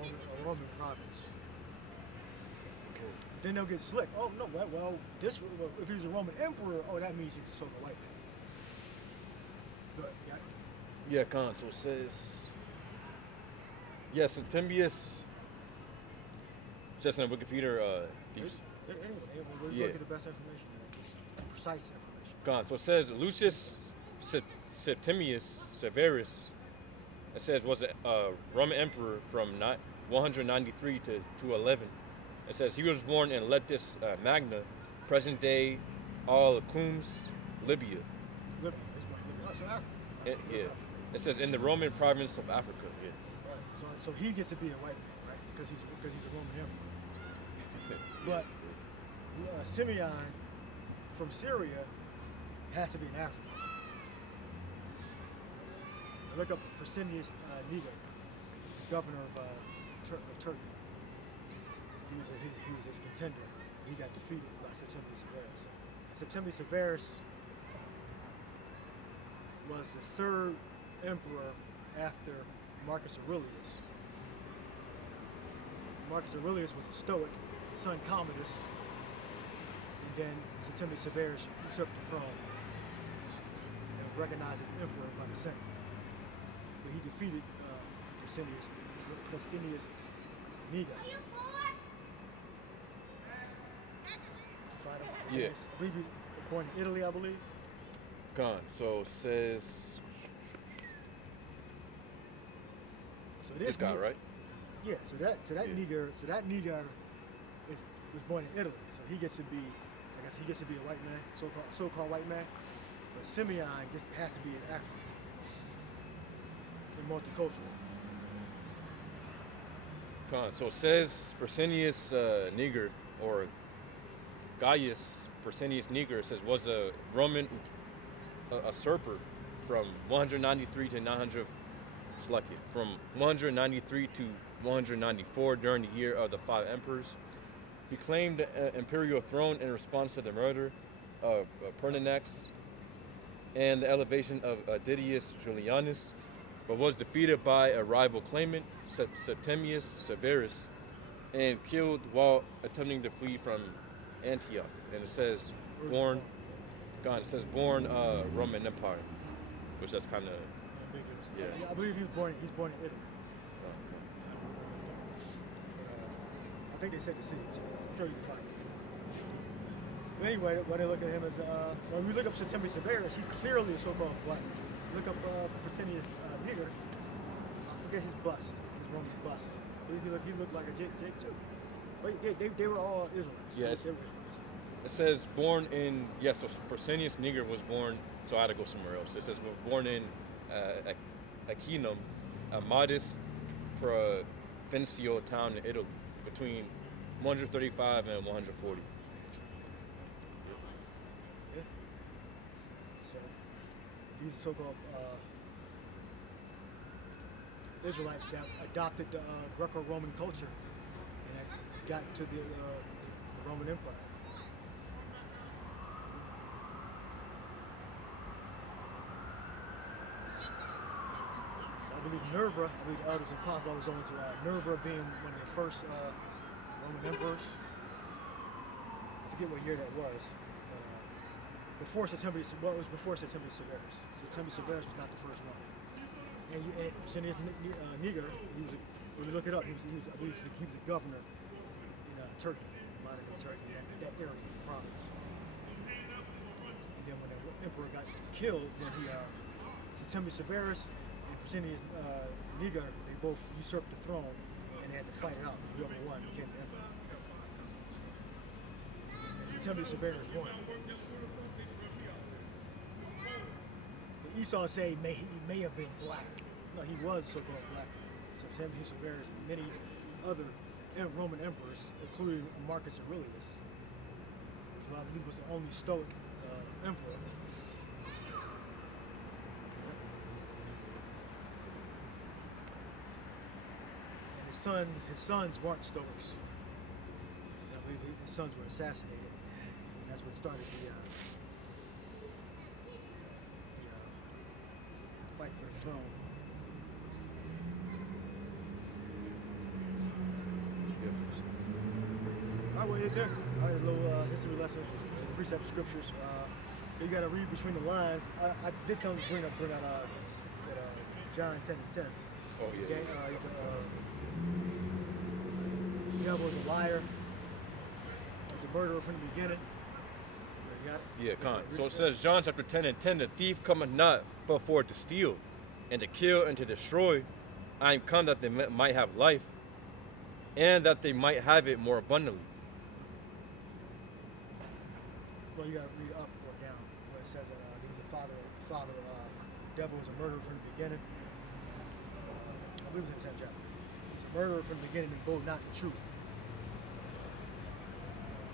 mistaken. A Roman province. Okay. Then they'll get slick. Oh no, well, if he was a Roman emperor, oh, that means he's a so-called white man. Good, yeah. Yeah, Khan. So it says, yes, Septimius. Just on Wikipedia. Anyway, we're Yeah. looking at the best information, precise information. Gone. So it says Lucius Septimius Severus. It says was a Roman emperor from 193 to 211. It says he was born in Leptis Magna, present day Al-Qums, Libya. Libya, that's Africa. Yeah. It says in the Roman province of Africa. Yeah. Right. So he gets to be a white man, right? Because he's a Roman emperor. But Simeon from Syria has to be an African. I look up Fresenius Niger, governor of Turkey. He was his contender. He got defeated by Septimius Severus. Septimius Severus was the third emperor after Marcus Aurelius. Marcus Aurelius was a Stoic, his son Commodus, and then Septimius Severus usurped the throne and was recognized as emperor by the Senate. But he defeated Fresenius Niger. Yeah. I believe he was born in Italy, I believe. Gone. So it says So this guy, right? Yeah. So that Yeah. Niger was born in Italy. So he gets to be, I guess he gets to be a white man, so-called white man. But Simeon has to be an African and multicultural. Gone. So it says Persenius Niger or Gaius Persenius Niger says was a Roman usurper from 193 to 900. From 193 to 194 during the year of the 5 emperors. He claimed the imperial throne in response to the murder of Pertinax and the elevation of Didius Julianus, but was defeated by a rival claimant, Septimius Severus, and killed while attempting to flee from Antioch. And it says born Roman Empire, which that's kind of Yeah. I believe he's born in Italy. I think they said the city, so I'm sure you can find it. But anyway, when they look at him as, when we look up Septimius Severus, he's clearly a so-called black man. Look up Fresenius Niger, I forget his bust, his Roman bust. I believe he looked like a Jake too. But they were all Israelites. Yes. They were Israelites. It says born in, yes, so Persenius Niger was born, so I had to go somewhere else. It says born in Aquium, a modest provincial town in Italy, between 135 and 140. Yeah. So these are so-called Israelites that adopted the Greco-Roman culture and that got to the Roman Empire. I believe Nerva, I believe the elders and apostles always go into Nerva being one of the first Roman emperors. I forget what year that was. But, it was before Septimius Severus. Septimius Severus was not the first one. And Persenius Niger, when you look it up, I believe he was a governor in Turkey, modern day Turkey, that area, the province. And then when the emperor got killed, then Septimius Severus and Fresenius Niger, they both usurped the throne and they had to fight it out. Whoever won became the emperor. And Septimius Severus won. But Esau say he may have been black. No, he was so-called black. Septimius Severus and many other Roman emperors, including Marcus Aurelius, who I believe was the only Stoic emperor. His sons weren't Stoics. I believe his sons were assassinated. And that's what started fight for the throne. All right, well, right there. All right, a little history lessons, some precept scriptures. You got to read between the lines. I did come to bring out John 10:10. Oh yeah. The devil is a liar. He's a murderer from the beginning. You got it? Yeah, Khan. So it says, John chapter 10:10, the thief cometh not but for to steal, and to kill, and to destroy. I am come that they might have life, and that they might have it more abundantly. Well, you got to read up or down where it says that he's a father. The devil was a murderer from the beginning. I believe it's in the 10th chapter. He's a murderer from the beginning and bold not the truth.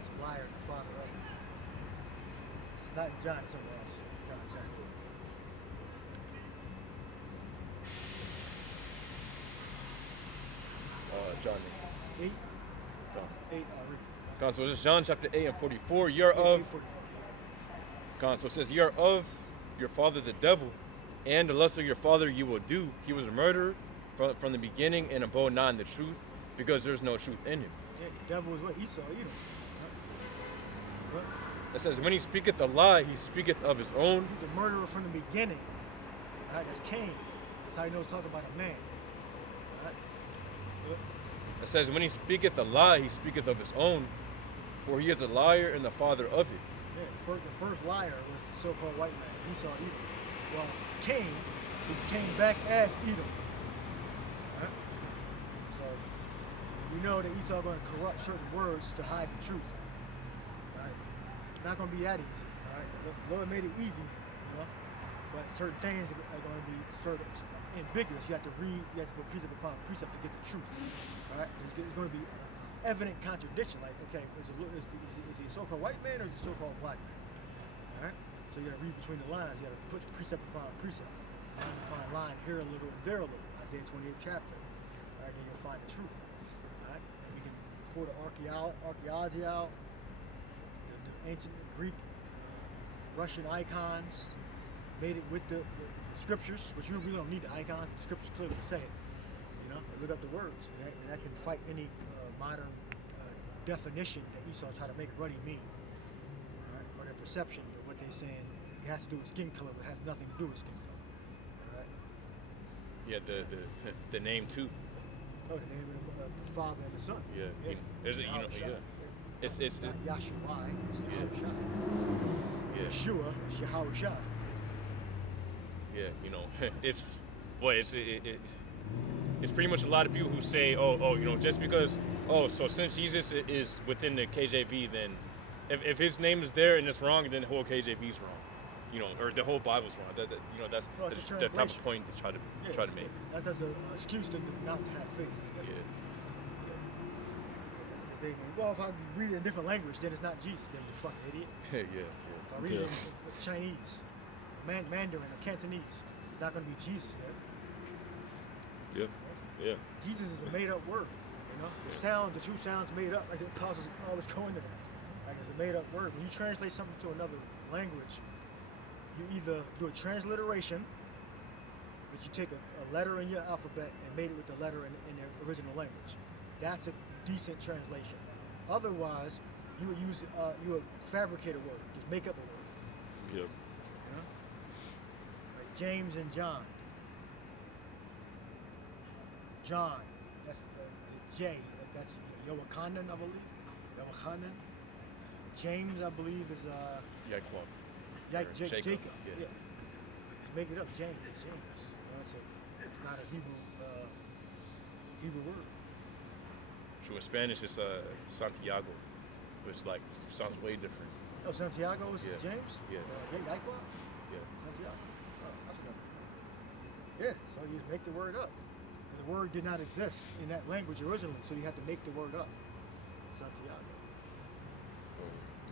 He's a liar and the father of it. It's not in John, it's somewhere else. John 10. John 8? John. 8, Khan. So this is John chapter 8:44. You're of 8:44. Khan. So it says, you're of your father the devil, and the lust of your father you will do. He was a murderer from the beginning, and abode not in the truth, because there's no truth in him. Yeah, the devil is what? Esau, Edom. What? It says, when he speaketh a lie, he speaketh of his own. He's a murderer from the beginning. All right, that's Cain. That's how you know it's talking about a man. All right. What? It says, when he speaketh a lie, he speaketh of his own, for he is a liar and the father of it. Yeah, the first liar was the so-called white man, Esau, Edom. Well, Cain, he came back as Edom. Right? So, we know that Esau going to corrupt certain words to hide the truth. Right? It's not going to be that easy. All right? The Lord made it easy, you know, but certain things are going to be sort of ambiguous. You have to read, you have to put precept upon precept to get the truth. All right? There's going to be evident contradiction. Like, okay, is he a so-called white man or is he a so-called black man? All right? So you got to read between the lines. You got to put precept upon precept, line upon line, here a little and there a little. Isaiah 28th chapter. All right, then you'll find the truth. All right, and we can pull the archaeology out, the ancient Greek, Russian icons, made it with the scriptures, which we don't need the icon. The scriptures clearly say it. You know, look up the words, and that can fight any modern definition that Esau tried to make what he mean. All right, or their perception of what they're saying. It has to do with skin color, but it has nothing to do with skin color. All right. Yeah, the name too. Oh, the name of the Father and the Son. Yeah. There's a, you know, yeah. It's not Yahshua, it's Yeah. Yahushua. Yeah. Yeshua, it's Yahushua. Yeah, you know, it's pretty much a lot of people who say, you know, just because, so since Jesus is within the KJV, then if his name is there and it's wrong, then the whole KJV is wrong, you know, or the whole Bible's wrong. You know, that's the type of point to try to make. That's the excuse to not to have faith. Yeah. Well, if I read it in a different language, then it's not Jesus. Then you're fucking idiot. Yeah. If I read it in Chinese, Mandarin, or Cantonese, it's not going to be Jesus there. Yeah. Jesus is a made-up word. You know, the two sounds made up, like it causes always coincidence. Like it's a made-up word. When you translate something to another language, you either do a transliteration, which you take a letter in your alphabet and made it with the letter in the original language. That's a decent translation. Otherwise, you would use you would fabricate a word, just make up a word. Yep. You know? Like James and John. John, that's the J. That's Yochanan, I believe. Yochanan. James, I believe, is Jacob. Jacob. Yeah. Make it up, James. You know, it's not a Hebrew word. True, in Spanish it's Santiago, which like sounds way different. Oh, Santiago is James? Yeah. Santiago? Yeah. Santiago. Oh, that's good. Yeah, so you make the word up. The word did not exist in that language originally, so you had to make the word up. Santiago.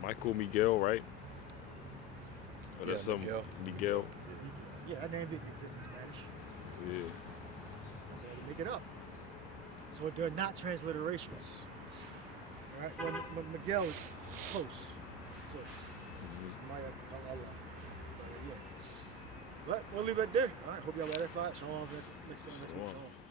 Michael Miguel, right? Oh, that's some Miguel. Yeah, that name didn't exist in Spanish. Yeah. So you had to make it up. So they're not transliterations. All right. Well, Miguel is close. Close. Maya Kalala. Yeah. But we'll leave it there. All right. Hope y'all edified. Shalom. Next week. Shalom. Shalom.